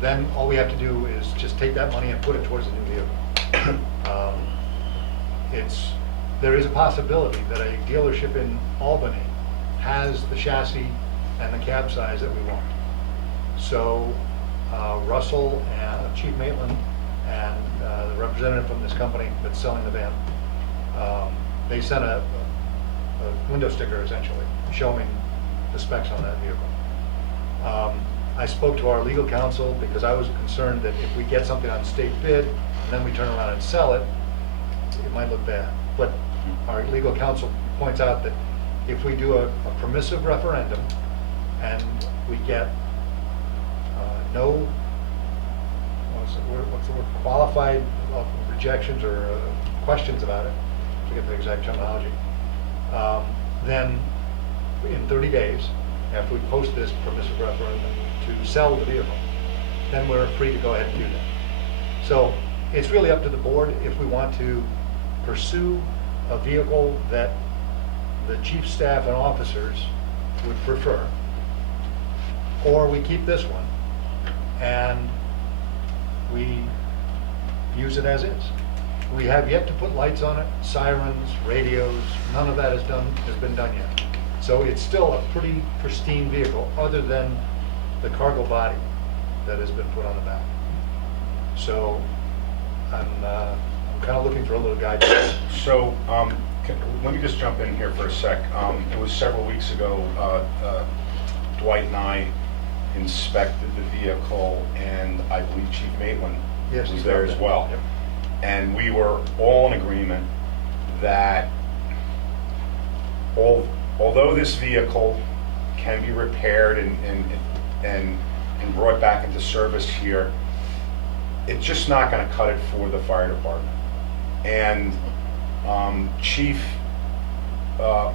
then all we have to do is just take that money and put it towards a new vehicle. There is a possibility that a dealership in Albany has the chassis and the cab size that we want. So Russell and Chief Maitland and the representative from this company that's selling the van, they sent a window sticker essentially showing the specs on that vehicle. I spoke to our legal counsel because I was concerned that if we get something on state bid and then we turn around and sell it, it might look bad. But our legal counsel points out that if we do a permissive referendum and we get no, what's the word, qualified rejections or questions about it, I forget the exact terminology, then in 30 days, after we post this permissive referendum to sell the vehicle, then we're free to go ahead and do that. So it's really up to the board if we want to pursue a vehicle that the chief staff and officers would prefer, or we keep this one and we use it as is. We have yet to put lights on it, sirens, radios, none of that has been done yet. So it's still a pretty pristine vehicle, other than the cargo body that has been put on the back. So I'm kind of looking for a little guidance. So, let me just jump in here for a sec. It was several weeks ago, Dwight and I inspected the vehicle, and I believe Chief Maitland Yes, was he's there got as that. well. Yep. And we were all in agreement that although this vehicle can be repaired and brought back into service here, it's just not going to cut it for the fire department. And Chief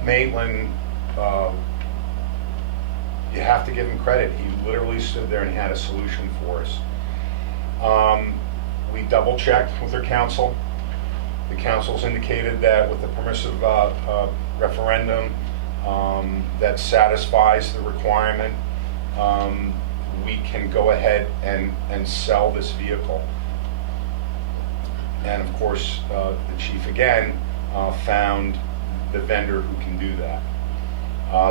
Maitland, you have to give him credit. He literally stood there and he had a solution for us. We double checked with their counsel. The council's indicated that with the permissive referendum that satisfies the requirement, we can go ahead and sell this vehicle. And of course, the chief again found the vendor who can do that.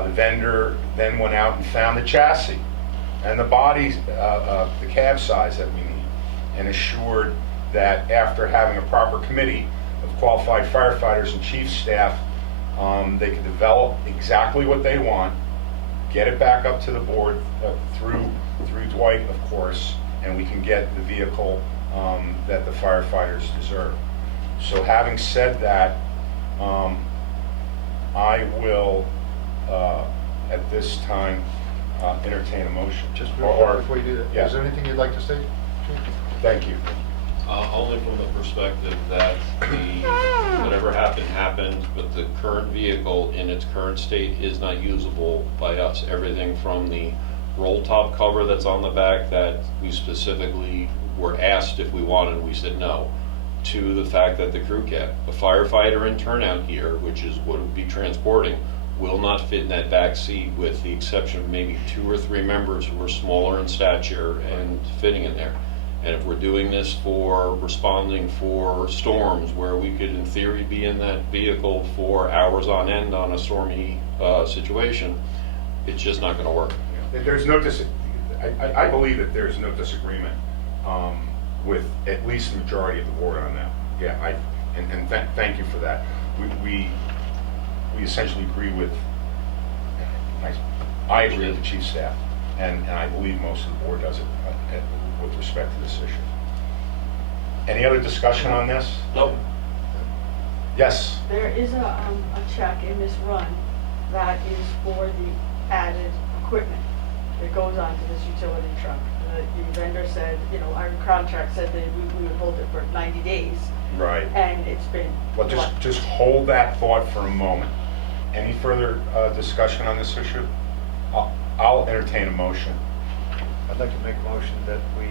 The vendor then went out and found the chassis and the body, the cab size that we need, and assured that after having a proper committee of qualified firefighters and chief staff, they could develop exactly what they want, get it back up to the board through Dwight, of course, and we can get the vehicle that the firefighters deserve. So having said that, I will, at this time, entertain a motion. Just real quick before you do that, Yeah. is there anything you'd like to say, Chief? Thank you. Only from the perspective that whatever happened, but the current vehicle in its current state is not usable by us. Everything from the roll top cover that's on the back that we specifically were asked if we wanted, we said no, to the fact that the crew cab, a firefighter in turnout here, which is what it would be transporting, will not fit in that back seat, with the exception of maybe 2 or 3 members who are smaller in stature and fitting in there. And if we're doing this for responding for storms, where we could in theory be in that vehicle for hours on end on a stormy situation, it's just not going to work. There's no I believe that there's no disagreement with at least the majority of the board on that. Yeah, and thank you for that. We we essentially agree with, I agree with the chief staff, and I believe most of the board does it with respect to this issue. Any other discussion on this? Nope. Yes? There is a check in this run that is for the added equipment that goes onto this utility truck. The vendor said, you know, our contract said that we would hold it for 90 days, Right. and it's been. Well, just hold that thought for a moment. Any further discussion on this issue? I'll entertain a motion. I'd like to make a motion that we,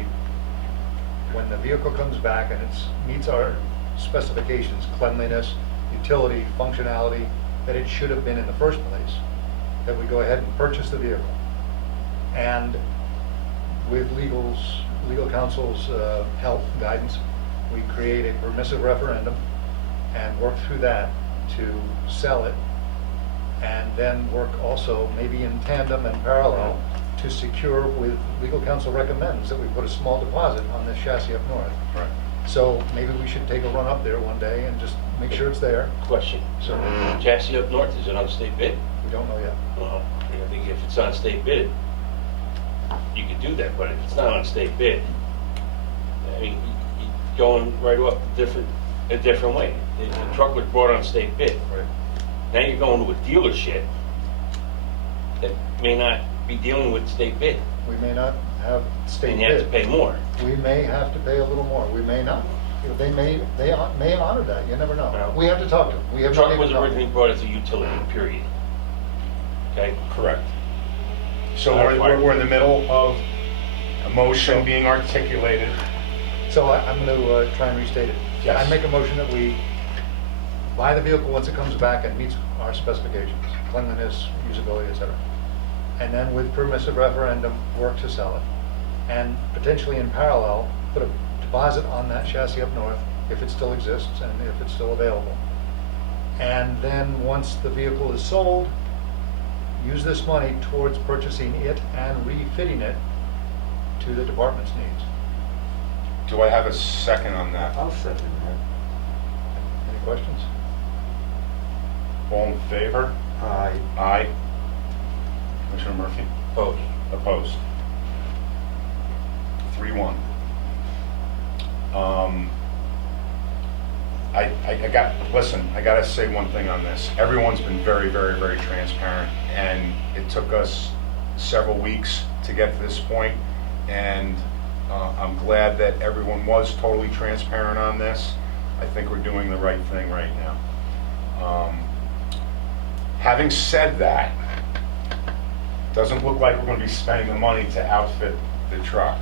when the vehicle comes back and it meets our specifications, cleanliness, utility, functionality, that it should have been in the first place, that we go ahead and purchase the vehicle. And with legal counsel's help, guidance, we create a permissive referendum and work through that to sell it, and then work also maybe in tandem and parallel to secure with legal counsel recommends that we put a small deposit on this chassis up north. Right. So maybe we should take a run up there one day and just make sure it's there. Question. So Chassis up north, is it on state bid? we don't know yet. Well, I think if it's on state bid, you could do that, but if it's not on state bid, I mean, you're going right off a different way. The truck was brought on state bid. Right. Now you're going to a dealership that may not be dealing with state bid, We may not have state and you have to bid. pay more. We may have to pay a little more. We may not. They may honor that. You never know. Well, We have to talk to them. We The have not truck even was known. originally brought as a utility, period. Okay? Correct. So we're in the middle of a motion being articulated. So I'm going to try and restate it. Yes. I make a motion that we buy the vehicle once it comes back and meets our specifications, cleanliness, usability, etc. And then with permissive referendum, work to sell it. And potentially in parallel, put a deposit on that chassis up north, if it still exists and if it's still available. And then once the vehicle is sold, use this money towards purchasing it and refitting it to the department's needs. Do I have a second on that? I'll second that. Any questions? All in favor? Aye. Aye. Commissioner Murphy? Opposed. Opposed? 3-1. I gotta say one thing on this. Everyone's been very, very, very transparent, and it took us several weeks to get to this point, and I'm glad that everyone was totally transparent on this. I think we're doing the right thing right now. Having said that, doesn't look like we're gonna be spending the money to outfit the truck.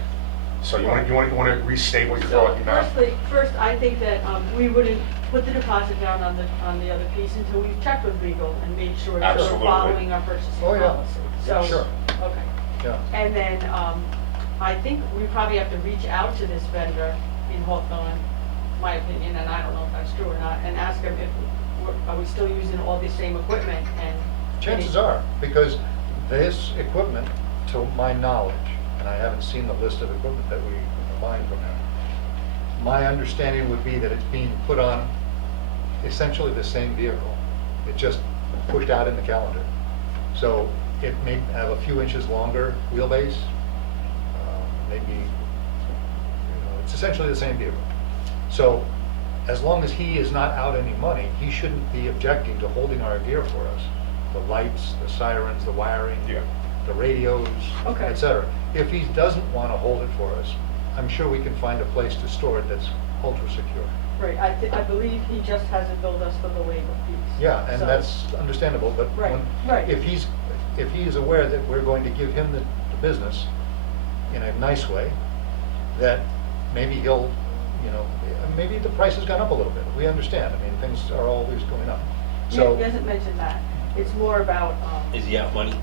So you wanna restate what you're So talking about? first, I think that we wouldn't put the deposit down on the other piece until we've checked with legal and made sure that we're Absolutely. following our purchasing Oh, yeah. policy. So, Sure. okay. Yeah. And then, I think we probably have to reach out to this vendor in Hawthorne, my opinion, and I don't know if that's true or not, and ask them are we still using all the same equipment and. Chances are, because this equipment, to my knowledge, and I haven't seen the list of equipment that we are buying from them, my understanding would be that it's being put on essentially the same vehicle. It just pushed out in the calendar. So it may have a few inches longer wheelbase, maybe, it's essentially the same vehicle. So as long as he is not out any money, he shouldn't be objecting to holding our gear for us. The lights, the sirens, the wiring, Yeah. the radios, Okay. etc. If he doesn't want to hold it for us, I'm sure we can find a place to store it that's ultra secure. Right, I believe he just hasn't billed us for the labor piece. Yeah, and So- that's understandable, but Right, when- right. if he is aware that we're going to give him the business in a nice way, that maybe he'll, maybe the price has gone up a little bit. We understand. I mean, things are always going up. He So, hasn't mentioned that. It's more about, Is he out money?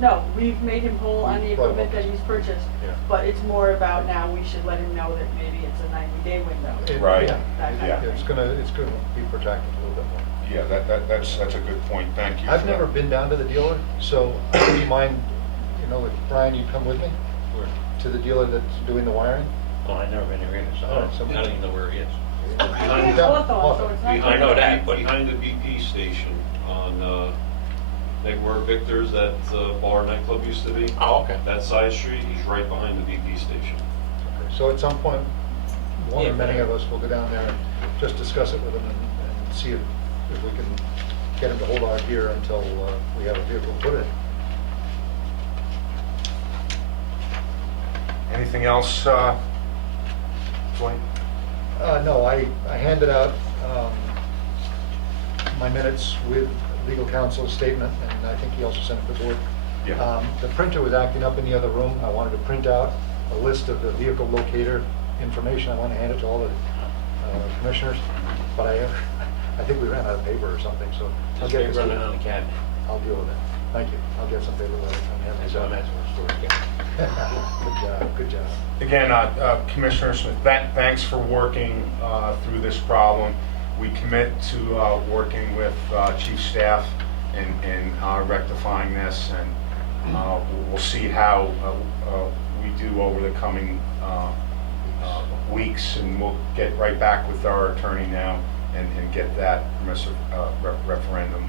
no, we've made him whole on the We've brought him equipment up. that he's purchased, Yeah. but it's more about now we should let him know that maybe it's a 90-day window. Right. Yeah, That kind of it's thing. gonna be protracted a little bit more. Yeah, that's a good point, thank you. I've for never that. been down to the dealer, so would you mind, if Brian, you'd come with me to the dealer that's doing the wiring? Oh, I've never been there either, so All right, so- I don't even know where he is. I think it's Hawthorne, so it's not. I know that, but- Behind the BP station on, like where Victor's, that bar nightclub used to be. Oh, okay. That side street, he's right behind the BP station. Okay, so at some point, one or many of us will go down there and just discuss it with him and see if we can get him to hold our gear until we have a vehicle put in. Anything else, Dwayne? No, I handed out my minutes with legal counsel's statement, and I think he also sent it to the board. Yeah. The printer was acting up in the other room. I wanted to print out a list of the vehicle locator information. I want to hand it to all the commissioners, but I think we ran out of paper or something, so I'll Just get paper this. running on the cabinet. I'll deal with it. Thank you. I'll get some paper later and hand That's these what I'm out. asking for storage. Good job. Again, Commissioner Smith, thanks for working through this problem. We commit to working with Chief Staff in rectifying this, and we'll see how we do over the coming weeks, and we'll get right back with our attorney now and get that permissive referendum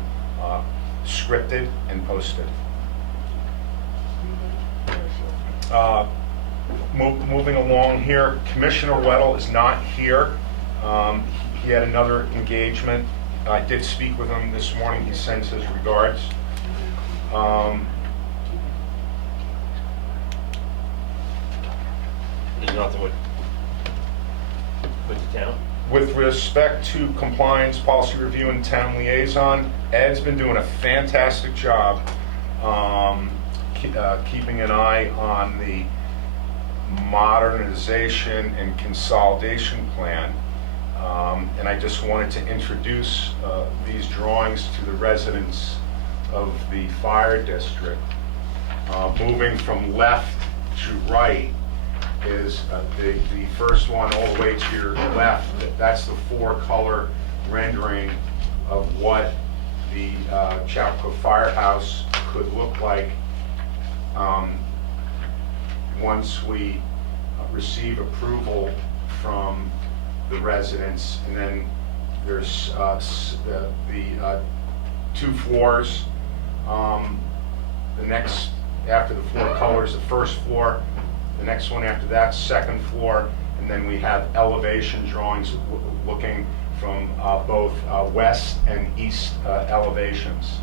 scripted and posted. Moving along here, Commissioner Weddle is not here. He had another engagement. I did speak with him this morning. He sends his regards. There's nothing with the town? With respect to compliance, policy review, and town liaison, Ed's been doing a fantastic job keeping an eye on the modernization and consolidation plan. And I just wanted to introduce these drawings to the residents of the fire district. Moving from left to right is the first one all the way to your left. That's the four-color rendering of what the Chapco Firehouse could look like once we receive approval from the residents. And then there's the 2 floors. The next, after the 4 colors, the first floor, the next one after that, second floor, and then we have elevation drawings looking from both west and east elevations.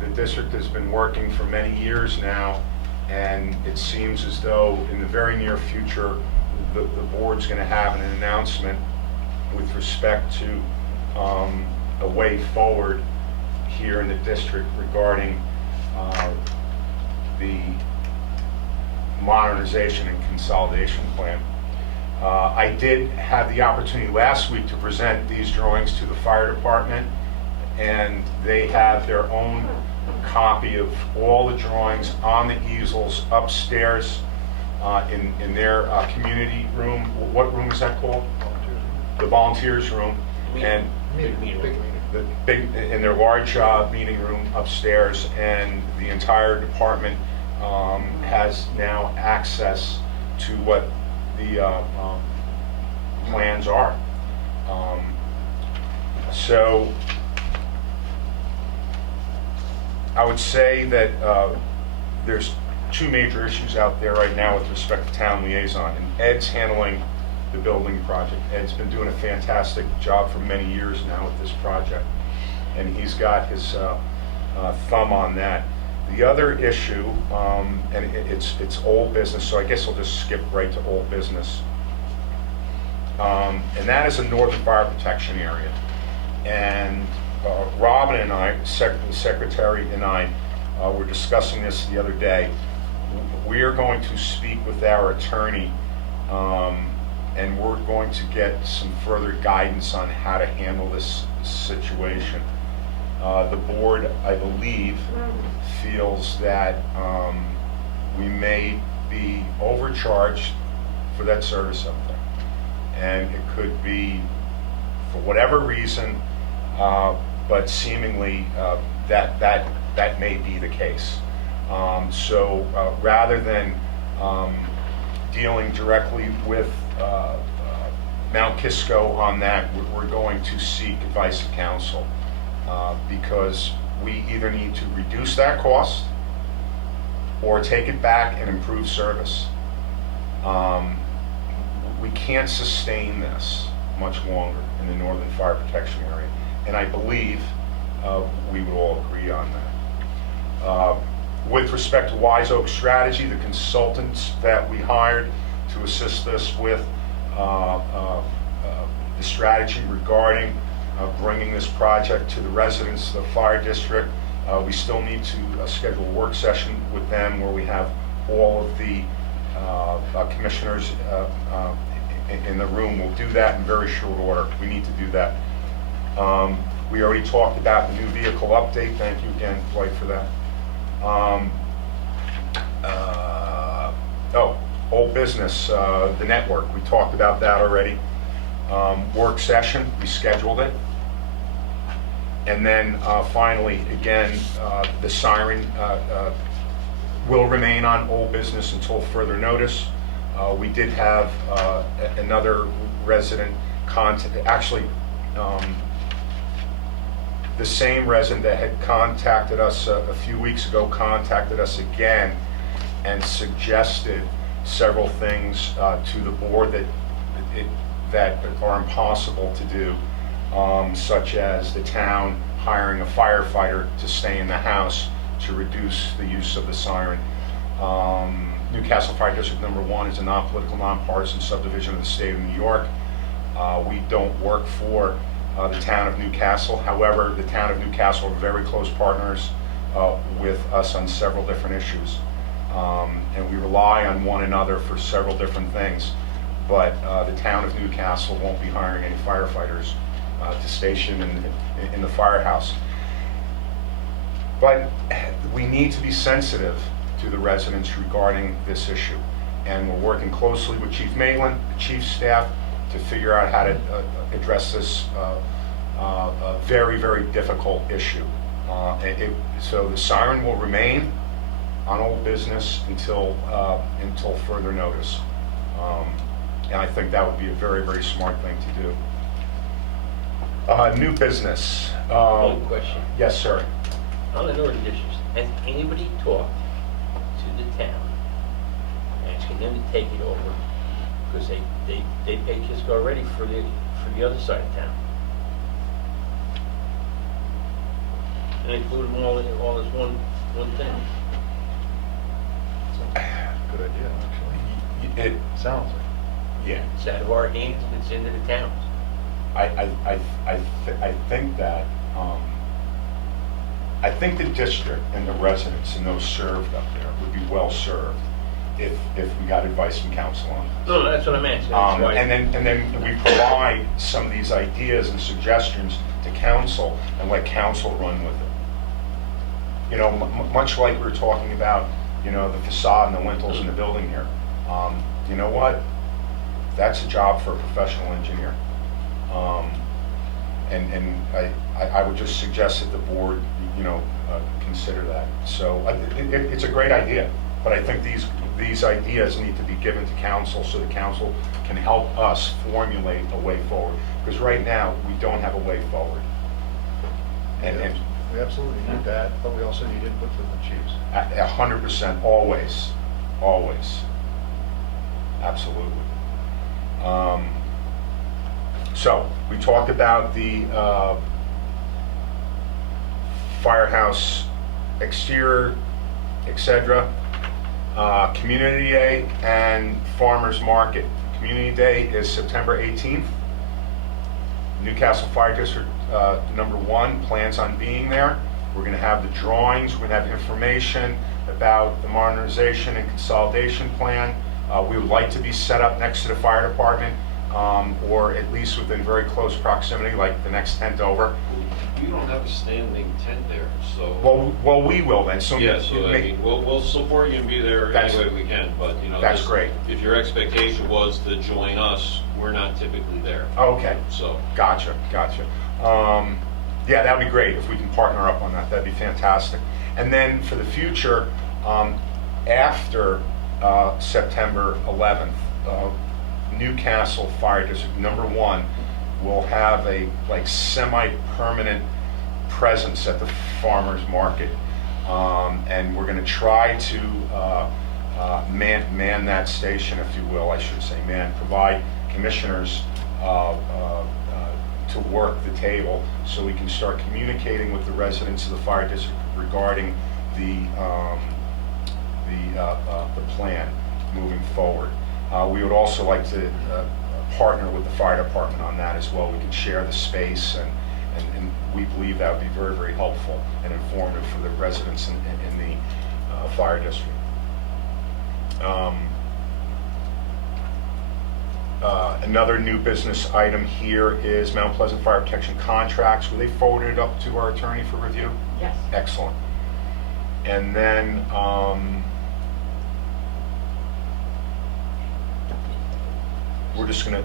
The district has been working for many years now, and it seems as though in the very near future, the board's going to have an announcement with respect to a way forward here in the district regarding the modernization and consolidation plan. I did have the opportunity last week to present these drawings to the fire department, and they have their own copy of all the drawings on the easels upstairs in their community room. What room is that called? The volunteers room. And the big, in their large meeting room upstairs, and the entire department has now access to what the plans are. So I would say that there's 2 major issues out there right now with respect to town liaison, and Ed's handling the building project. Ed's been doing a fantastic job for many years now with this project, and he's got his thumb on that. The other issue, and it's old business, so I guess I'll just skip right to old business, and that is a northern fire protection area. And Robin and I, the secretary and I, were discussing this the other day. We are going to speak with our attorney, and we're going to get some further guidance on how to handle this situation. The board, I believe, feels that we may be overcharged for that service up there. And it could be, for whatever reason, but seemingly that may be the case. So rather than dealing directly with Mount Kisco on that, we're going to seek advice of counsel. because we either need to reduce that cost or take it back and improve service. We can't sustain this much longer in the Northern Fire Protection Area, and I believe we would all agree on that. With respect to Wise Oak Strategy, the consultants that we hired to assist us with the strategy regarding bringing this project to the residents of the fire district, we still need to schedule a work session with them where we have all of the commissioners in the room. We'll do that in very short order. We need to do that. We already talked about the new vehicle update. Thank you again, Dwight, for that. Old business, the network. We talked about that already. Work session, we scheduled it. And then finally, again, the siren will remain on old business until further notice. We did have another resident contact, actually, the same resident that had contacted us a few weeks ago contacted us again and suggested several things to the board that are impossible to do, such as the town hiring a firefighter to stay in the house to reduce the use of the siren. Newcastle Fire District Number 1 is a non-political, nonpartisan subdivision of the state of New York. We don't work for the town of Newcastle. However, the town of Newcastle are very close partners with us on several different issues. And we rely on one another for several different things. But the town of Newcastle won't be hiring any firefighters to station in the firehouse. But we need to be sensitive to the residents regarding this issue. And we're working closely with Chief Maitland, the chief's staff, to figure out how to address this very, very difficult issue. So the siren will remain on old business until further notice. And I think that would be a very, very smart thing to do. New business. One question. Yes, sir. On the Northern District, has anybody talked to the town asking them to take it over? Because they pay Kisco already for the other side of town. And include them all as one thing. Good idea, actually. It, Sounds like. yeah. It's out of our hands and it's into the towns. I think that, I think the district and the residents and those served up there would be well served if we got advice from council on this. No, that's what I'm asking. That's why. And then we provide some of these ideas and suggestions to council and let council run with it. You know, much like we were talking about, you know, the facade and the lintels in the building here. You know what? That's a job for a professional engineer. And I would just suggest that the board, you know, consider that. So it's a great idea, but I think these ideas need to be given to council so the council can help us formulate a way forward. Because right now, we don't have a way forward. And We absolutely need that, but we also need input from the chiefs. 100%, always, always. Absolutely. So, we talked about the firehouse exterior, etc. Community Day and Farmers Market. Community Day is September 18th. Newcastle Fire District Number 1 plans on being there. We're going to have the drawings, we're going to have information about the modernization and consolidation plan. We would like to be set up next to the fire department, or at least within very close proximity, like the next tent over. You don't have a standing tent there, so. Well, we will then. So Yeah, so I mean, we'll support you and be there That's- any way we can, but, you know. That's this- great. If your expectation was to join us, we're not typically there, Okay, so. gotcha. Yeah, that'd be great if we can partner up on that. That'd be fantastic. And then for the future, after September 11th, Newcastle Fire District Number 1 will have a semi-permanent presence at the farmer's market. And we're going to try to man that station, if you will, I should say provide commissioners to work the table so we can start communicating with the residents of the fire district regarding the plan moving forward. We would also like to partner with the fire department on that as well. We can share the space, and we believe that would be very, very helpful and informative for the residents in the fire district. Another new business item here is Mount Pleasant Fire Protection contracts. Were they forwarded up to our attorney for review? Yes. Excellent. And then, we're just gonna,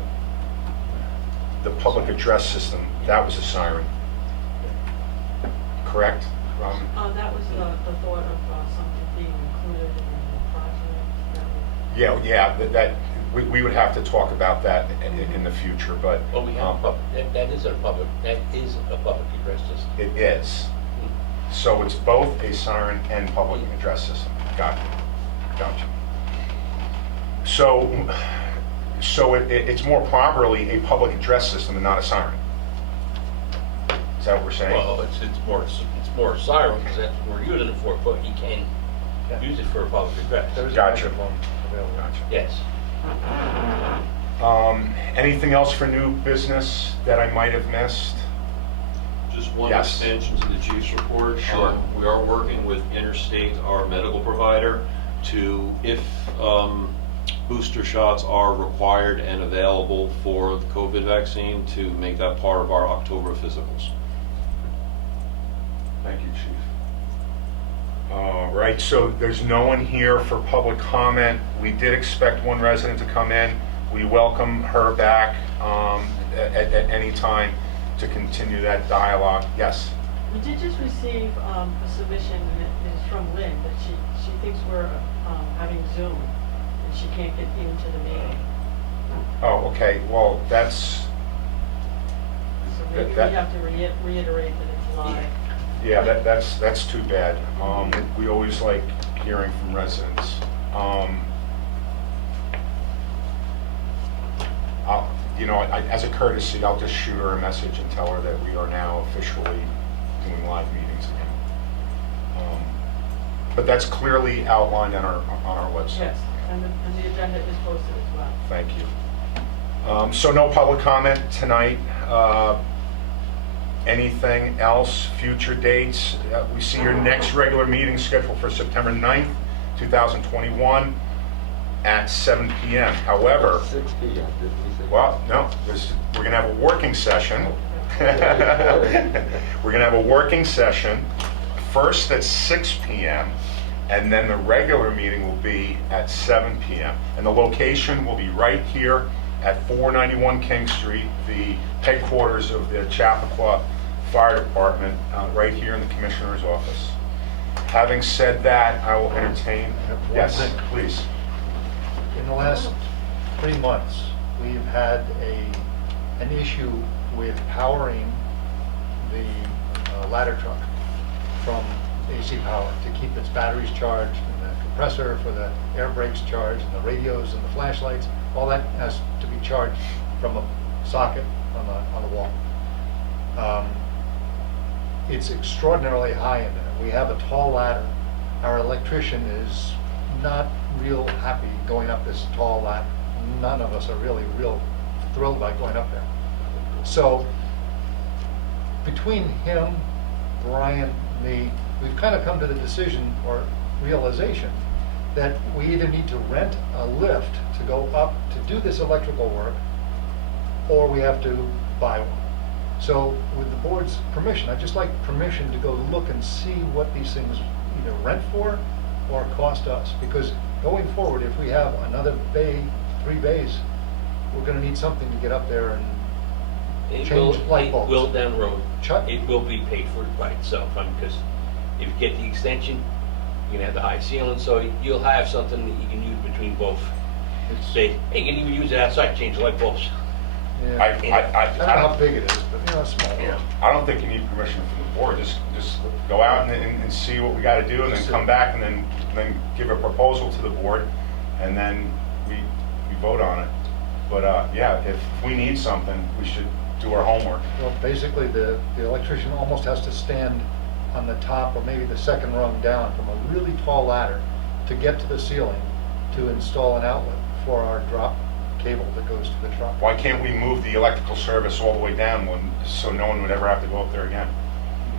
the public address system, that was a siren, correct, Robin? That was the thought of something being included in the project. That would- Yeah, we would have to talk about that in the future, but. Well, we have, that is a public address system. It is. So it's both a siren and public address system. Gotcha. So it's more properly a public address system and not a siren. Is that what we're saying? Well, it's more siren, because that's what we're using it for, but you can use it for a public address. There is a Gotcha. microphone available. Gotcha. Yes. Anything else for new business that I might have missed? Just one Yes. extension to the chief's report. Sure. We are working with Interstate, our medical provider, to, if booster shots are required and available for the COVID vaccine, to make that part of our October physicals. Thank you, Chief. All right, so there's no one here for public comment. We did expect one resident to come in. We welcome her back at any time to continue that dialogue. Yes? We did just receive a submission, and it is from Lynn, that she thinks we're having Zoom, and she can't get into the meeting. Oh, okay, well, that's, So maybe we That- have to reiterate that it's live. yeah, that's too bad. We always like hearing from residents. As a courtesy, I'll just shoot her a message and tell her that we are now officially doing live meetings again. But that's clearly outlined on our website. Yes, and the agenda is posted as well. Thank you. So no public comment tonight. Anything else? Future dates? We see your next regular meeting scheduled for September 9th, 2021 at 7 p.m. However, 6 p.m., didn't we say? well, no, we're going to have a working session. We're going to have a working session first at 6 p.m. and then the regular meeting will be at 7 p.m. And the location will be right here at 491 King Street, the headquarters of the Chappaqua Fire Department, right here in the Commissioner's office. Having said that, I will entertain, One yes, thing. please. In the last 3 months, we've had an issue with powering the ladder truck from AC power to keep its batteries charged, and the compressor for the air brakes charged, and the radios and the flashlights. All that has to be charged from a socket on the wall. It's extraordinarily high in there. We have a tall ladder. Our electrician is not real happy going up this tall ladder. None of us are really real thrilled about going up there. So between him, Brian, me, we've kind of come to the decision or realization that we either need to rent a lift to go up to do this electrical work, or we have to buy one. So with the board's permission, I'd just like permission to go look and see what these things either rent for or cost us. Because going forward, if we have another bay, 3 bays, we're gonna need something to get up there and change light bulbs. It will down the road. Chuck? It will be paid for by itself, because if you get the extension, you're gonna have the high ceiling, so you'll have something that you can use between both. It's- Say, hey, you can even use it outside, change the light bulbs. Yeah. I I don't know how don't, big it is, but, you know, it's small. Yeah. I don't think you need permission from the board, just go out and see what we gotta do, and then come back, and then give a proposal to the board, and then we vote on it. But, yeah, if we need something, we should do our homework. Well, basically, the electrician almost has to stand on the top or maybe the second rung down from a really tall ladder to get to the ceiling to install an outlet for our drop cable that goes to the truck. Why can't we move the electrical service all the way down, so no one would ever have to go up there again?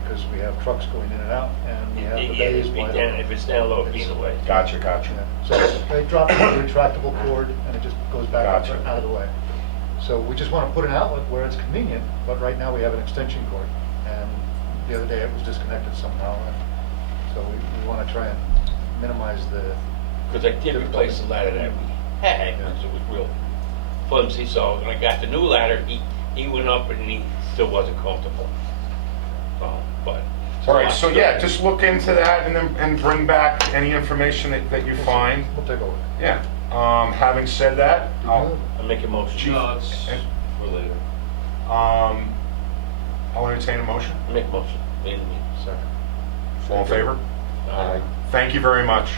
Because we have trucks going in and out, and we have the Yeah, bays it'd be wide down- open. if it's down low, it'd be in the way. Gotcha. Yeah. So they drop it with a retractable cord, and it just goes back up Gotcha. out of the way. So we just want to put an outlet where it's convenient, but right now we have an extension cord. And the other day it was disconnected somehow, and so we want to try and minimize the, Because I did replace the ladder that we had, because it was real flimsy, so when I got the new ladder, he went up and he still wasn't comfortable. But. All right, so yeah, just look into that and bring back any information that you find. we'll take a look. Yeah. Having said that, I'll make a motion. Chief. No, it's for later. I'll entertain a motion. I'll make a motion. Second. All in favor? Aye. Thank you very much.